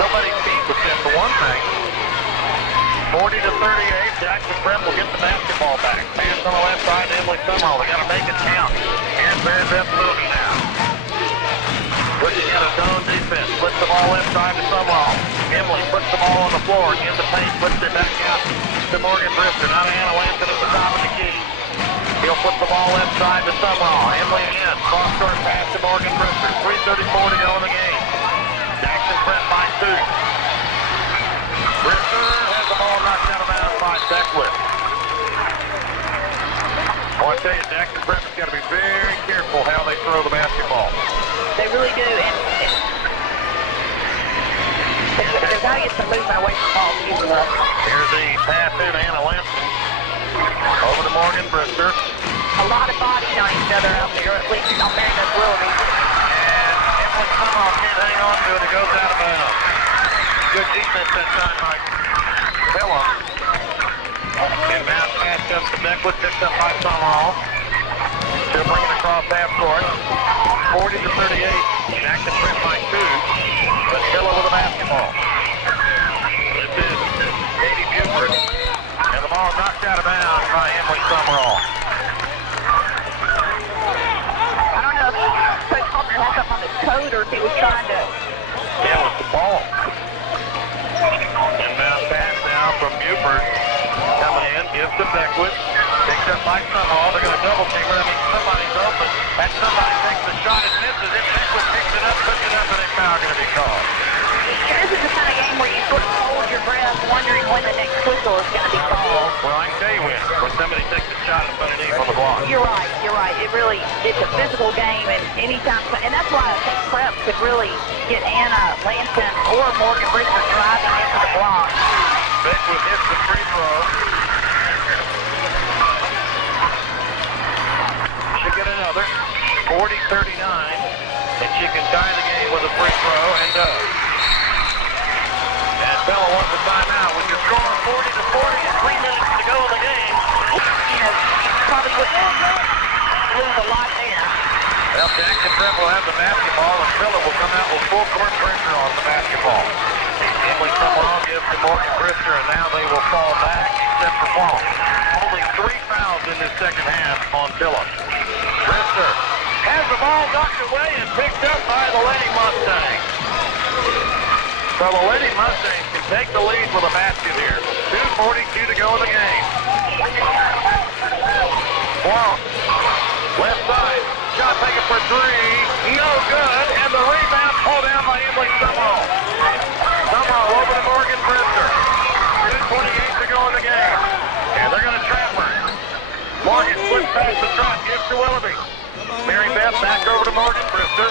Nobody's feet was in for one thing. 40-38, Jackson Prep will get the basketball back. Pass on the left side to Emily Summerall. They got to make it count. Here's Mary Beth Willoughby now. Pushing out a zone defense. Flips the ball left side to Summerall. Emily puts the ball on the floor. In the paint, puts it back out to Morgan Brister. Now to Anna Lampton at the top of the key. He'll put the ball left side to Summerall. Emily again. Cross-court pass to Morgan Brister. 3:34 to go in the game. Jackson Prep by 2. Brister has the ball knocked out of bounds by Beckwith. I want to tell you, Jackson Prep's got to be very careful how they throw the basketball. They really do, and they've got to get some movement away from the ball. Here's the pass in Anna Lampton. Over to Morgan Brister. A lot of bodies on each other out there, at least on Mary Beth Willoughby. And Emily Summerall can't hang on to it. It goes out of bounds. Good defense that time by Phillip. And now pass comes to Beckwith, picked up by Summerall. She'll bring it across half court. 40-38. Jackson Prep by 2. But Phillip with the basketball. This is Katie Buford. And the ball knocked out of bounds by Emily Summerall. I don't know if Coach Faulkner had something on his coat or if he was trying to. Yeah, with the ball. Inbound pass now from Buford. Coming in, gives to Beckwith. Picked up by Summerall. They're going to double team her. I mean, somebody's open. That somebody takes the shot and misses it. Beckwith picks it up, puts it up, and a foul going to be called. This is the kind of game where you sort of hold your breath, wondering when the next whistle is going to be called. Well, I can tell you when somebody takes a shot and underneath on the block. You're right. It's a physical game, and anytime, and that's why I think Prep could really get Anna Lampton or Morgan Brister driving into the block. Beckwith hits the free throw. She'll get another. 40-39, and she can tie the game with a free throw, and does. And Bella wants a timeout. With your score 40-40 and 3 minutes to go in the game. Probably wouldn't lose a lot there. Well, Jackson Prep will have the basketball, and Phillip will come out with full court pressure on the basketball. Emily Summerall gives to Morgan Brister, and now they will fall back, except for Plum. Only 3 fouls in this second half on Phillip. Brister has the ball knocked away and picked up by the Lady Mustangs. So the Lady Mustangs can take the lead with a basket here. 2:42 to go in the game. Plum, left side, shot taken for 3, no good, and the rebound pulled down by Emily Summerall. Summerall over to Morgan Brister. 2:28 to go in the game. And they're going to trap her. Morgan flips past the trot, gives to Willoughby. Mary Beth back over to Morgan Brister.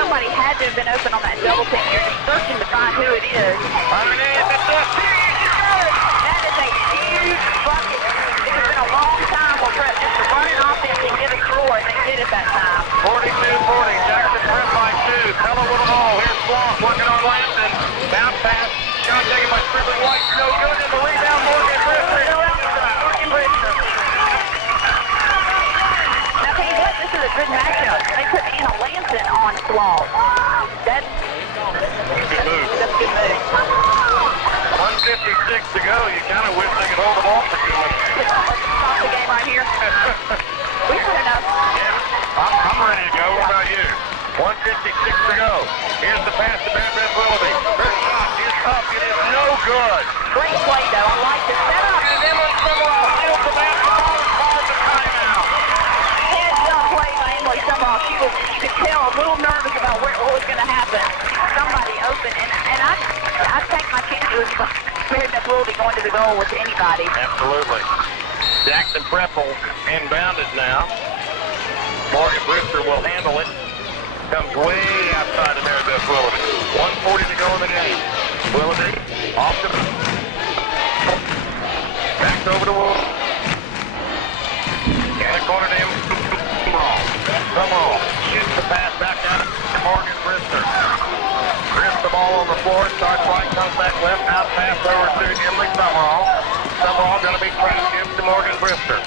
Somebody had to have been open on that double team. You're just searching to find who it is. Underneath, it's a That is a huge bucket. It has been a long time for Prep just to run an offense and get a score, and they did it that time. 42-40, Jackson Prep by 2. Pella with it all. Here's Swamp working on Lampton. Bounce pass. Shot taken by Strickland White. No good. And the rebound, Morgan Brister. Morgan Brister. Now, tell you what, this is a good matchup. They put Anna Lampton on Flaw. That's good move. That's a good move. 1:56 to go. You kind of wish they could hold the ball for 2 minutes. Stop the game right here. We put enough. Yeah, I'm ready to go. What about you? 1:56 to go. Here's the pass to Mary Beth Willoughby. Her shot is up. It is no good. Great play, though. I like the setup. And Emily Summerall steals the basketball and calls the timeout. Heads-up play by Emily Summerall. You could tell a little nervous about what was going to happen. Somebody open, and I take my chances with Mary Beth Willoughby going to the goal with anybody. Absolutely. Jackson Prep will inbound it now. Morgan Brister will handle it. Comes way outside of Mary Beth Willoughby. 1:40 to go in the game. Willoughby off to back over to Willoughby. And a corner to him. Summerall shoots the pass back down to Morgan Brister. Grips the ball on the floor, starts right, comes back left, out pass over to Emily Summerall. Summerall going to be trapped, gives to Morgan Brister.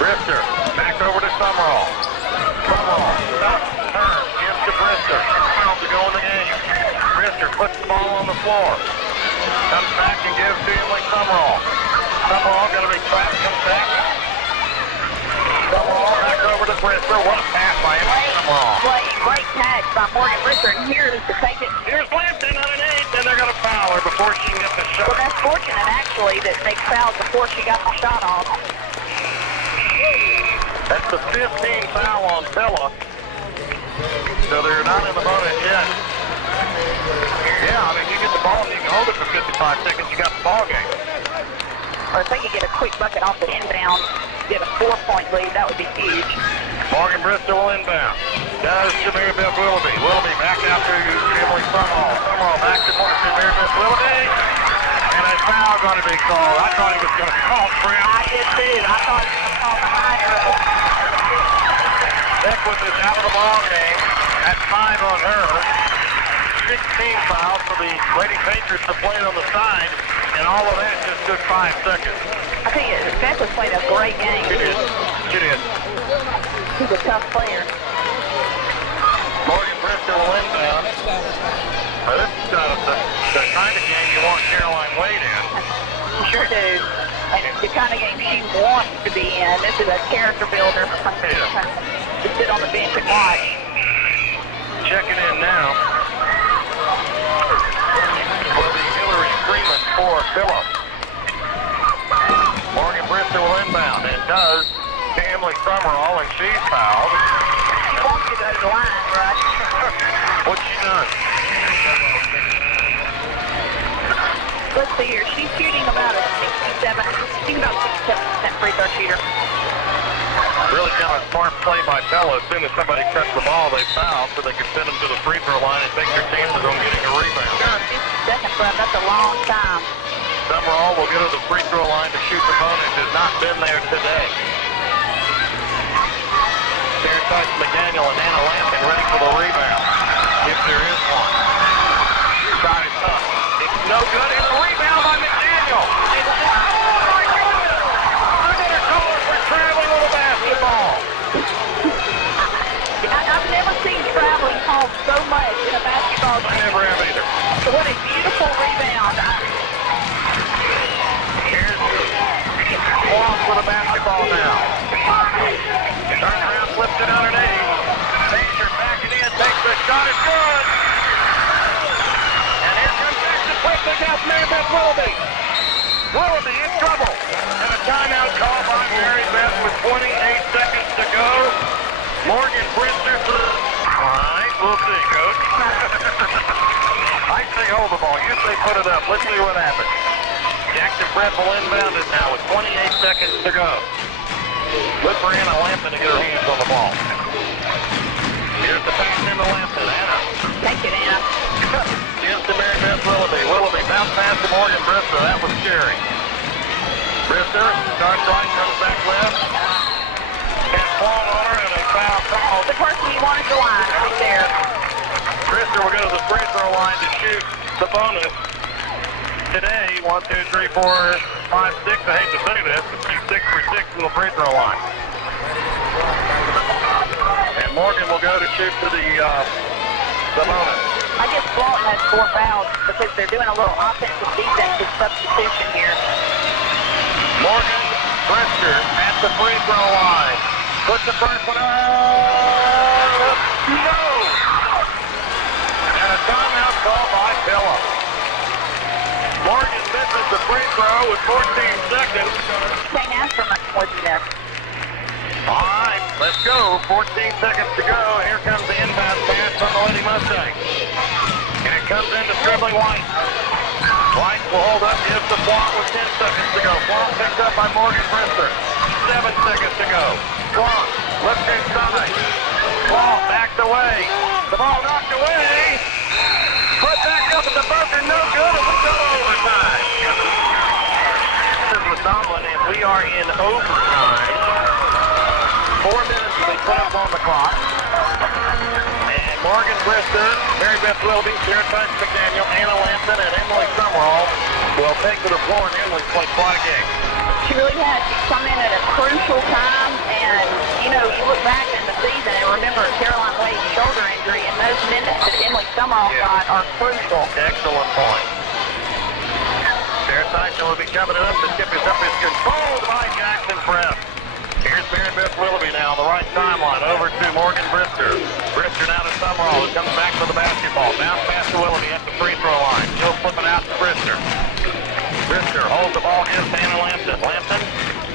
Brister back over to Summerall. Summerall stops, turns, gives to Brister. 12 to go in the game. Brister puts the ball on the floor. Comes back and gives to Emily Summerall. Summerall going to be trapped, comes back. Summerall back over to Brister. What a pass by Emily Summerall. Great catch by Morgan Brister, and here's to take it. Here's Lampton underneath, and they're going to foul her before she can get the shot. Well, that's fortunate, actually, that they fouled before she got the shot off. That's the 15th foul on Pella. So they're not in the bonus yet. Yeah, I mean, you get the ball and you can hold it for 55 seconds, you got the ball game. Or if they could get a quick bucket off the inbound, get a 4-point lead, that would be huge. Morgan Brister will inbound. Does to Mary Beth Willoughby. Willoughby back out to Emily Summerall. Summerall back to Mary Beth Willoughby. And a foul going to be called. I thought he was going to call for him. I did too. I thought he was called behind her. Beckwith is out of the ball game. That's 5 on her. 16 fouls for the Lady Patriots that played on the side. And all of that just took 5 seconds. I tell you, Beckwith played a great game. She did. She did. He's a tough player. Morgan Brister will inbound. Well, this is the kind of game you want Caroline Wade in. You sure do. And it's the kind of game she wants to be in. This is a character builder for somebody to sit on the bench and watch. Checking in now will be Hillary Freeman for Phillips. Morgan Brister will inbound, and does to Emily Summerall, and she's fouled. She wants to go to the line, Russ. What's she done? Let's see here. She's shooting about a 67% free throw shooter. Really kind of smart play by Bella. As soon as somebody cuts the ball, they foul, so they can send them to the free throw line and take their chances on getting a rebound. Sure, 50 seconds left. That's a long time. Summerall will go to the free throw line to shoot the bonus. Has not been there today. Sarah Tyson McDaniel and Anna Lampkin ready for the rebound, if there is one. Shot is up. It's no good. It's a rebound by McDaniel. It's another caller for traveling with a basketball. I've never seen traveling called so much in a basketball I game. never have either. So what a beautiful rebound. Here's Walsh with a basketball now. Turns around, flips it underneath. Pacer backing in, takes the shot, it's good. And here comes Jackson Quickly out Mary Beth Willoughby. Willoughby in trouble. And a timeout call by Mary Beth with 28 seconds to go. Morgan Brister. All right, we'll see, Coach. I say hold the ball. You say put it up. Let's see what happens. Jackson Brett will inbound it now with 28 seconds to go. Look for Anna Lampton to get her hands on the ball. Here's the pass into Lampton. Anna. Take it, Anna. Gives to Mary Beth Willoughby. Willoughby bounce pass to Morgan Brister. That was scary. Brister starts right, comes back left. Can't fall on her, and a foul called. The person you wanted to line right there. Brister will go to the free throw line to shoot the bonus. Today, 1, 2, 3, 4, 5, 6. I hate to say this, but she's 6 for 6 from the free throw line. And Morgan will go to shoot to the bonus. I guess Broughton has 4 fouls because they're doing a little offensive defensive substitution here. Morgan Brister at the free throw line. Puts the first one up. No! And a timeout call by Phillips. Morgan misses the free throw with 14 seconds. Can't ask for much more than this. All right, let's go. 14 seconds to go. Here comes the inbound pass from the Lady Mustangs. And it comes into dribbling White. White will hold up, gives the Blanc with 10 seconds to go. Blanc picked up by Morgan Brister. 7 seconds to go. Blanc, left hand side. ball backed away. The ball knocked away. Put back up at the buzzer, no good, and we go to overtime. This is Tomlin, and we are in overtime. 4 minutes to be put up on the clock. And Morgan Brister, Mary Beth Wilby, Sarah Tyson McDaniel, Anna Lampton, and Emily Summerall will take to the floor, and Emily played quite a game. She really had come in at a crucial time, and, you know, you look back in the season and remember Caroline Wade's shoulder injury, and those minutes that Emily Summerall got are crucial. Excellent point. Sarah Tyson will be coming up. The tip is up. It's controlled by Jackson Press. Here's Mary Beth Willoughby now on the right timeline. Over to Morgan Brister. Brister now to Summerall, who comes back for the basketball. Bounce pass to Willoughby at the free throw line. She'll flip it out to Brister. Brister holds the ball against Anna Lampton. Lampton,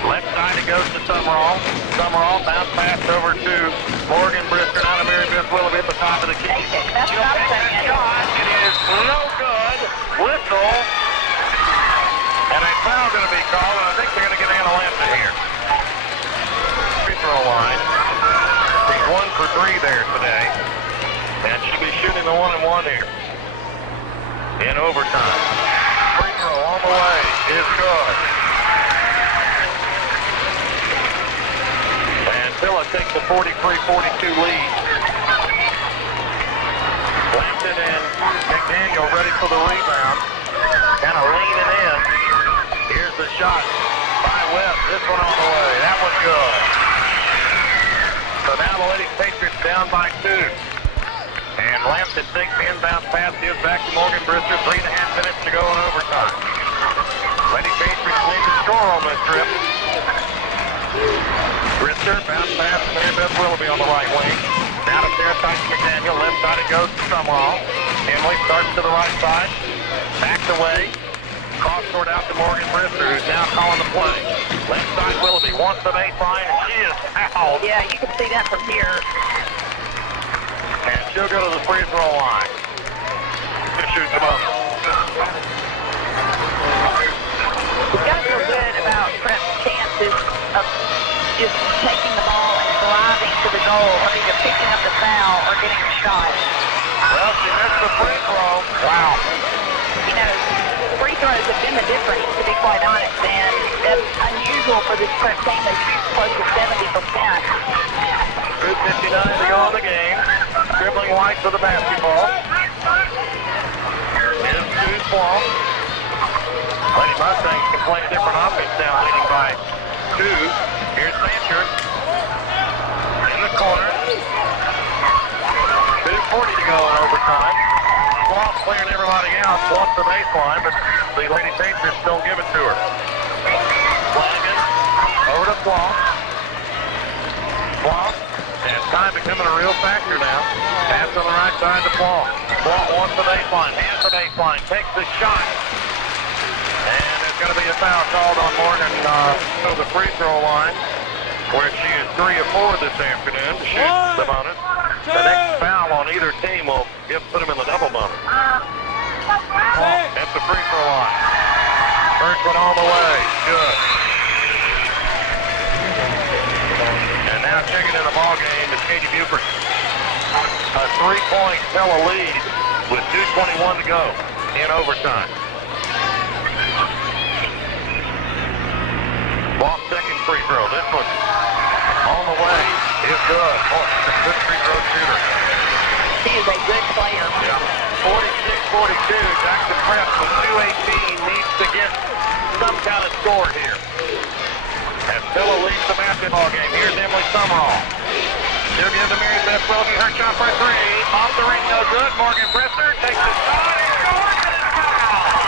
left side it goes to Summerall. Summerall bounce pass over to Morgan Brister. Now to Mary Beth Willoughby at the top of the key. That's what I was saying. Shot. It is no good. Whistle. And a foul going to be called, and I think they're going to get Anna Lampton here. Free throw line. She's 1 for 3 there today. And she'll be shooting the 1-and-1 here. In overtime. Free throw all the way is good. And Villa takes a 43-42 lead. Lampton and McDaniel ready for the rebound. Kind of leaning in. Here's the shot by West. This one on the way. That was good. So now the Lady Patriots down by 2. And Lampton takes the inbound pass. Gives back to Morgan Brister. 3.5 minutes to go in overtime. Lady Patriots lead the score on this trip. Brister, bounce pass to Mary Beth Willoughby on the right wing. Now to Sarah Tyson McDaniel. Left side it goes to Summerall. Emily starts to the right side. Backs away. Cross court out to Morgan Brister, who's now calling the play. Left side Willoughby wants the baseline, and she is fouled. Yeah, you can see that from here. And she'll go to the free throw line to shoot the ball. We've got to feel good about Prep's chances of just taking the ball and driving to the goal, or either picking up the foul or getting a shot. Well, she missed the free throw. Wow. You know, free throws have been the difference, to be quite honest, and that's unusual for this Prep team. They shoot close to 70%. 2:59 to go in the game. Dribbling White for the basketball. Here's Stu Swamp. Lady Mustangs can play a different offense now, leading by 2. Here's Sancher. In the corner. 2:40 to go in overtime. Swamp clearing everybody out, wants the baseline, but the Lady Patriots don't give it to her. Flanagan over to Swamp. Swamp, and time becoming a real factor now. Pass on the right side to Swamp. Swamp wants the baseline, hands the baseline, takes the shot. And there's going to be a foul called on Morgan to the free throw line, where she is 3 of 4 this afternoon to shoot the bonus. The next foul on either team will put them in the double bonus. At the free throw line. First one all the way. Good. And now checking in the ball game is Katie Buford. A 3-point Pella lead with 2:21 to go in overtime. Ball second free throw. This one on the way is good. Boy, she's a good free throw shooter. She is a good player. Yeah. 46-42. Jackson Prep with 2:18 needs to get some kind of score here. As Villa leads the basketball game. Here's Emily Summerall. She'll give to Mary Beth Willoughby. Her shot for 3. Off the ring, no good. Morgan Brister takes the shot and scores and it's fouled.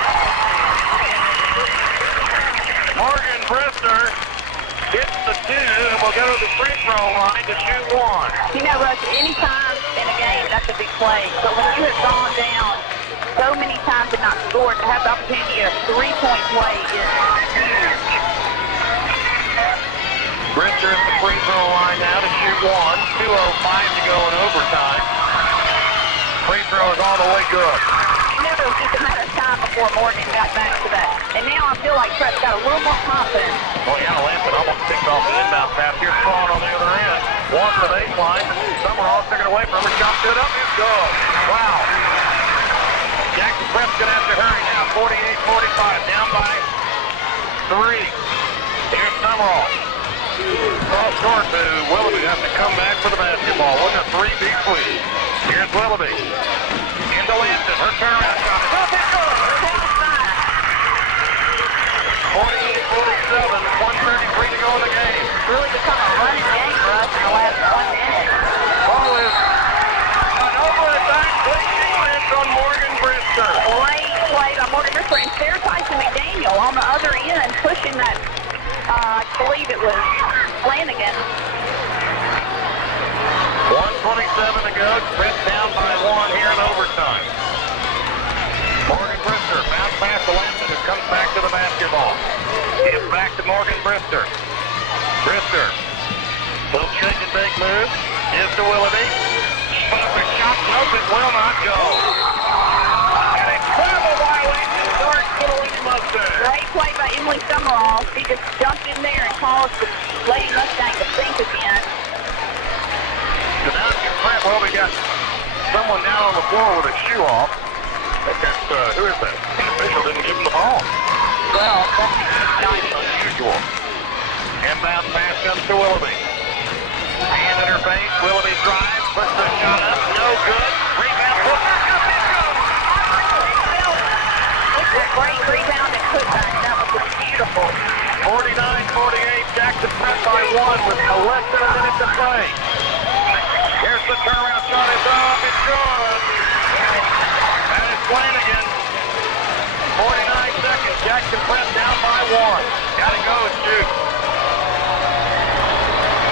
Morgan Brister hits the 2 and will go to the free throw line to shoot 1. You know, Russ, any time in a game, that's a big play. But when you have gone down so many times and not scored, to have the opportunity to get a 3-point play is huge. Brister at the free throw line now to shoot 1. 2:05 to go in overtime. Free throw is all the way good. You know, it was just a matter of time before Morgan got back to that. And now I feel like Prep's got a little more confidence. Well, yeah, Lampton almost picked off the inbound pass. Here's Swan on the other end. One for the baseline. Summerall took it away from her. Shot good up. It's good. Wow. Jackson Prep's going to have to hurry now. 48-45. Down by 3. Here's Summerall. Cross court to Willoughby. Has to come back for the basketball. Wasn't a 3-beat sweep. Here's Willoughby. Into Lampton. Her turnaround shot is up. It's good. 48-47. 1:33 to go in the game. Really become a running game for us in the last 1 minute. Ball is an over-attack. Placing wins on Morgan Brister. Great play by Morgan Brister and Sarah Tyson McDaniel on the other end pushing that, I believe it was Flanagan. 1:27 to go. Britt down by 1 here in overtime. Morgan Brister bounce pass to Lampton, who comes back to the basketball. Gives back to Morgan Brister. Brister, little shake and bake move. Gives to Willoughby. But the shot, nope, it will not go. An incredible violation starts for the Lady Mustangs. Great play by Emily Summerall. She just jumped in there and caused the Lady Mustang to sink again. So now it's Brett. Well, we got someone down on the floor with a shoe off. I think that's, who is that? The official didn't give him the ball. Well, that's Unusual. Inbound pass comes to Willoughby. Hand in her face. Willoughby drives, puts the shot up. No good. Rebound. Put back up. It's a great rebound and putback. That was just beautiful. 49-48. Jackson Prep by 1 with less than a minute to play. Here's the turnaround shot. It's up. It's good. That is Flanagan. 49 seconds. Jackson Prep down by 1. Gotta go and shoot.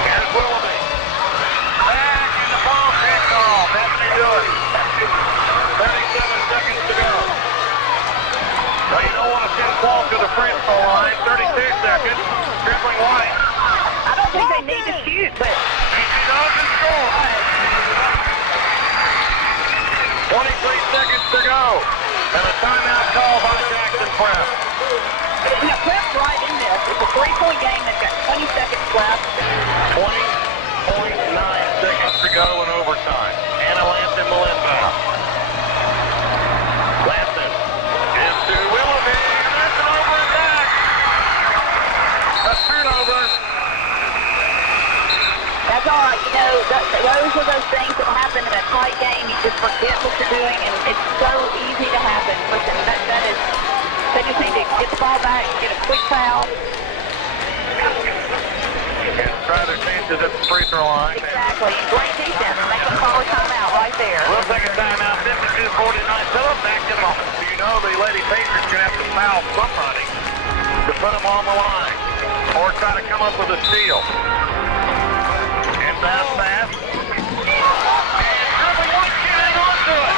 Here's Willoughby. Back and the ball kicked off. That's how you do it. 37 seconds to go. Well, you don't want to send Paul to the free throw line. 32 seconds. Dribbling White. I don't think they need to shoot, but And she does and scores. 23 seconds to go. And a timeout call by Jackson Prep. Prep's right in this. It's a 3-point game. They've got 20 seconds left. 20.9 seconds to go in overtime. Anna Lampton will inbound. Lampton gives to Willoughby. And that's an over-attack. A turnover. That's all right. You know, those are those things that happen in a tight game. You just forget what you're doing, and it's so easy to happen. Listen, that is, they just need to get the ball back, get a quick foul. And try their chances at the free throw line. Exactly. Great defense. Make them call a timeout right there. We'll take a timeout. 52-49. Phillips back in them. You know the Lady Patriots going to have to foul somebody to put them on the line or try to come up with a steal. Inbound pass. And Kirby White getting onto it.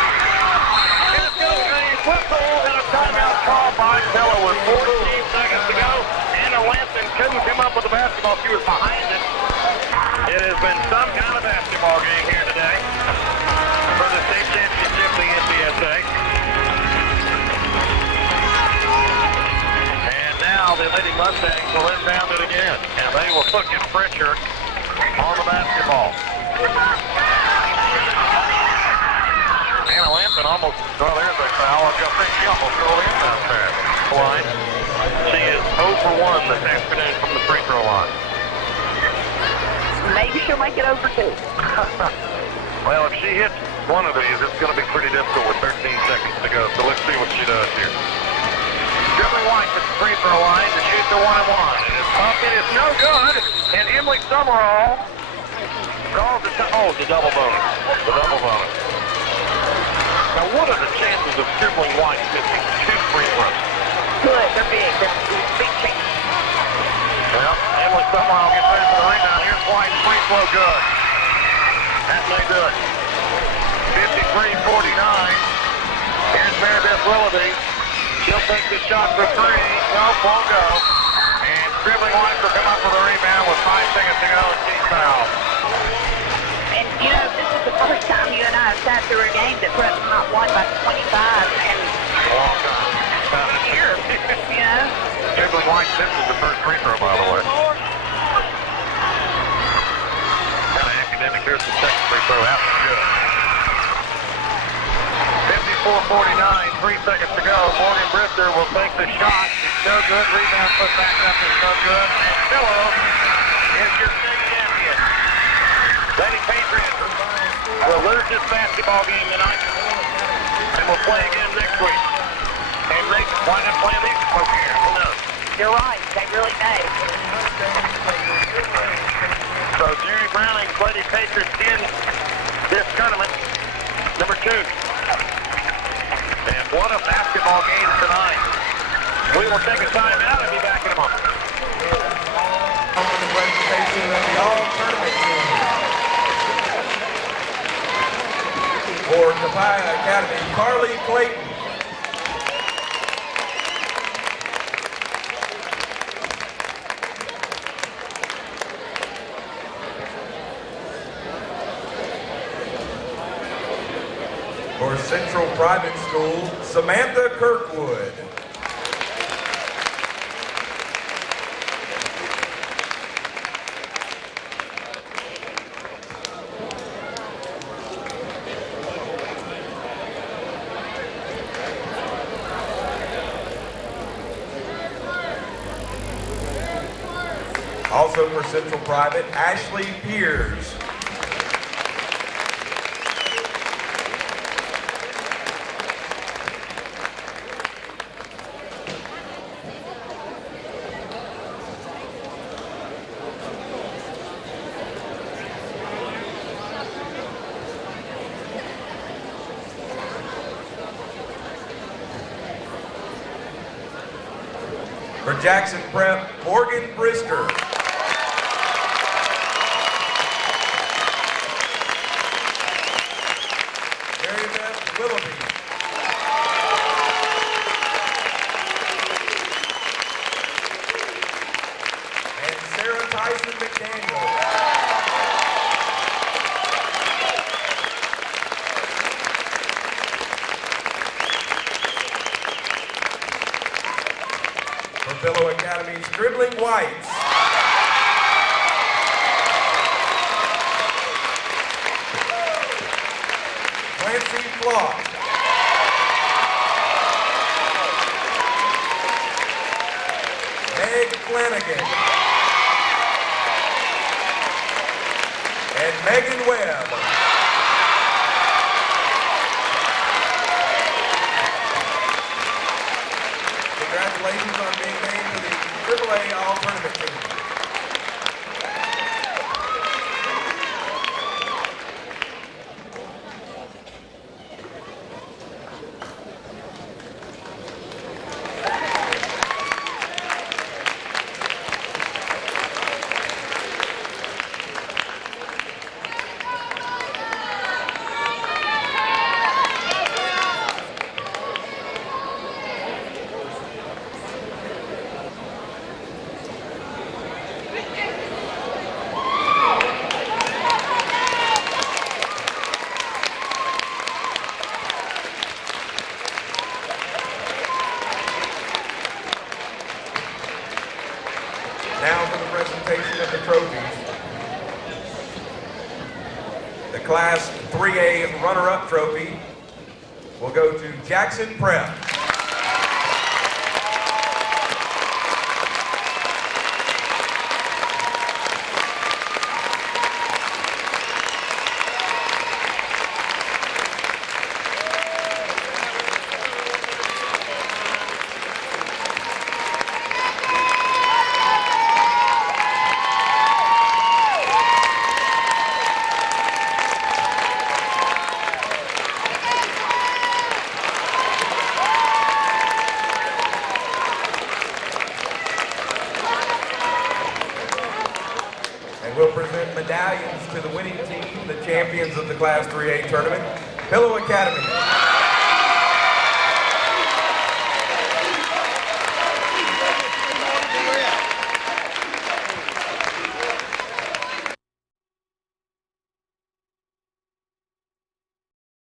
It's going to be a whistle and a timeout call by Keller with 14 seconds to go. Anna Lampton couldn't come up with the basketball. She was behind it. It has been some kind of basketball game here today for the state championship of the NBSA. And now the Lady Mustangs will inbound it again. And they will put in pressure on the basketball. Anna Lampton almost, well, there's a foul. I think she almost threw the inbound pass line. She is 0 for 1 this afternoon from the free throw line. Maybe she'll make it over 2. Well, if she hits one of these, it's going to be pretty difficult with 13 seconds to go. So let's see what she does here. Dribbling White at the free throw line to shoot the 1-and-1. It is up. It is no good. And Emily Summerall calls it to, the double bonus. The double bonus. Now, what are the chances of Dribbling White missing 2 free throws? Good. They're big. They're big chances. Well, Emily Summerall gets ready for the rebound. Here's White. Free throw good. That may do it. 53-49. Here's Meredith Willoughby. She'll take the shot for 3. Nope, won't go. And Dribbling White will come up with a rebound with 5 seconds to go, and she's fouled. And, you know, this is the first time you and I have sat through a game that Prep's not won by 25 in A long time. years, you know? Dribbling White misses the first free throw, by the way. Kind of throw. That was good. 54-49, 3 seconds to go. Morgan Brister will take the shot. It's no good. Rebound put back up. It's no good. And Philo is your second champion. Lady Patriots will lose this basketball game tonight and will play again next week. And they wind up playing these folks here. Who knows? You're right. They really may. So Jerry Browning's Lady Patriots in this tournament, number 2. And what a basketball game tonight. We will take a time out and be back in a moment. On the presentation of the all-tournament team. For Tobiah Academy, Carly Clayton. For Central Private School, Samantha Kirkwood. Also for Central Private, Ashley Piers. For Jackson Prep, Morgan Brister. Mary Beth Willoughby. And Sarah Tyson McDaniel. For Fellow Academy, Scribbling Whites. Clancy Flock. Meg Flanagan. And Megan Webb. Congratulations on being named to the AAA All-Tournament team. Now for the presentation of the trophies. The Class 3A runner-up trophy will go to Jackson Prep. We'll present medallions to the winning team, the champions of the Class 3A tournament, Pillow Academy.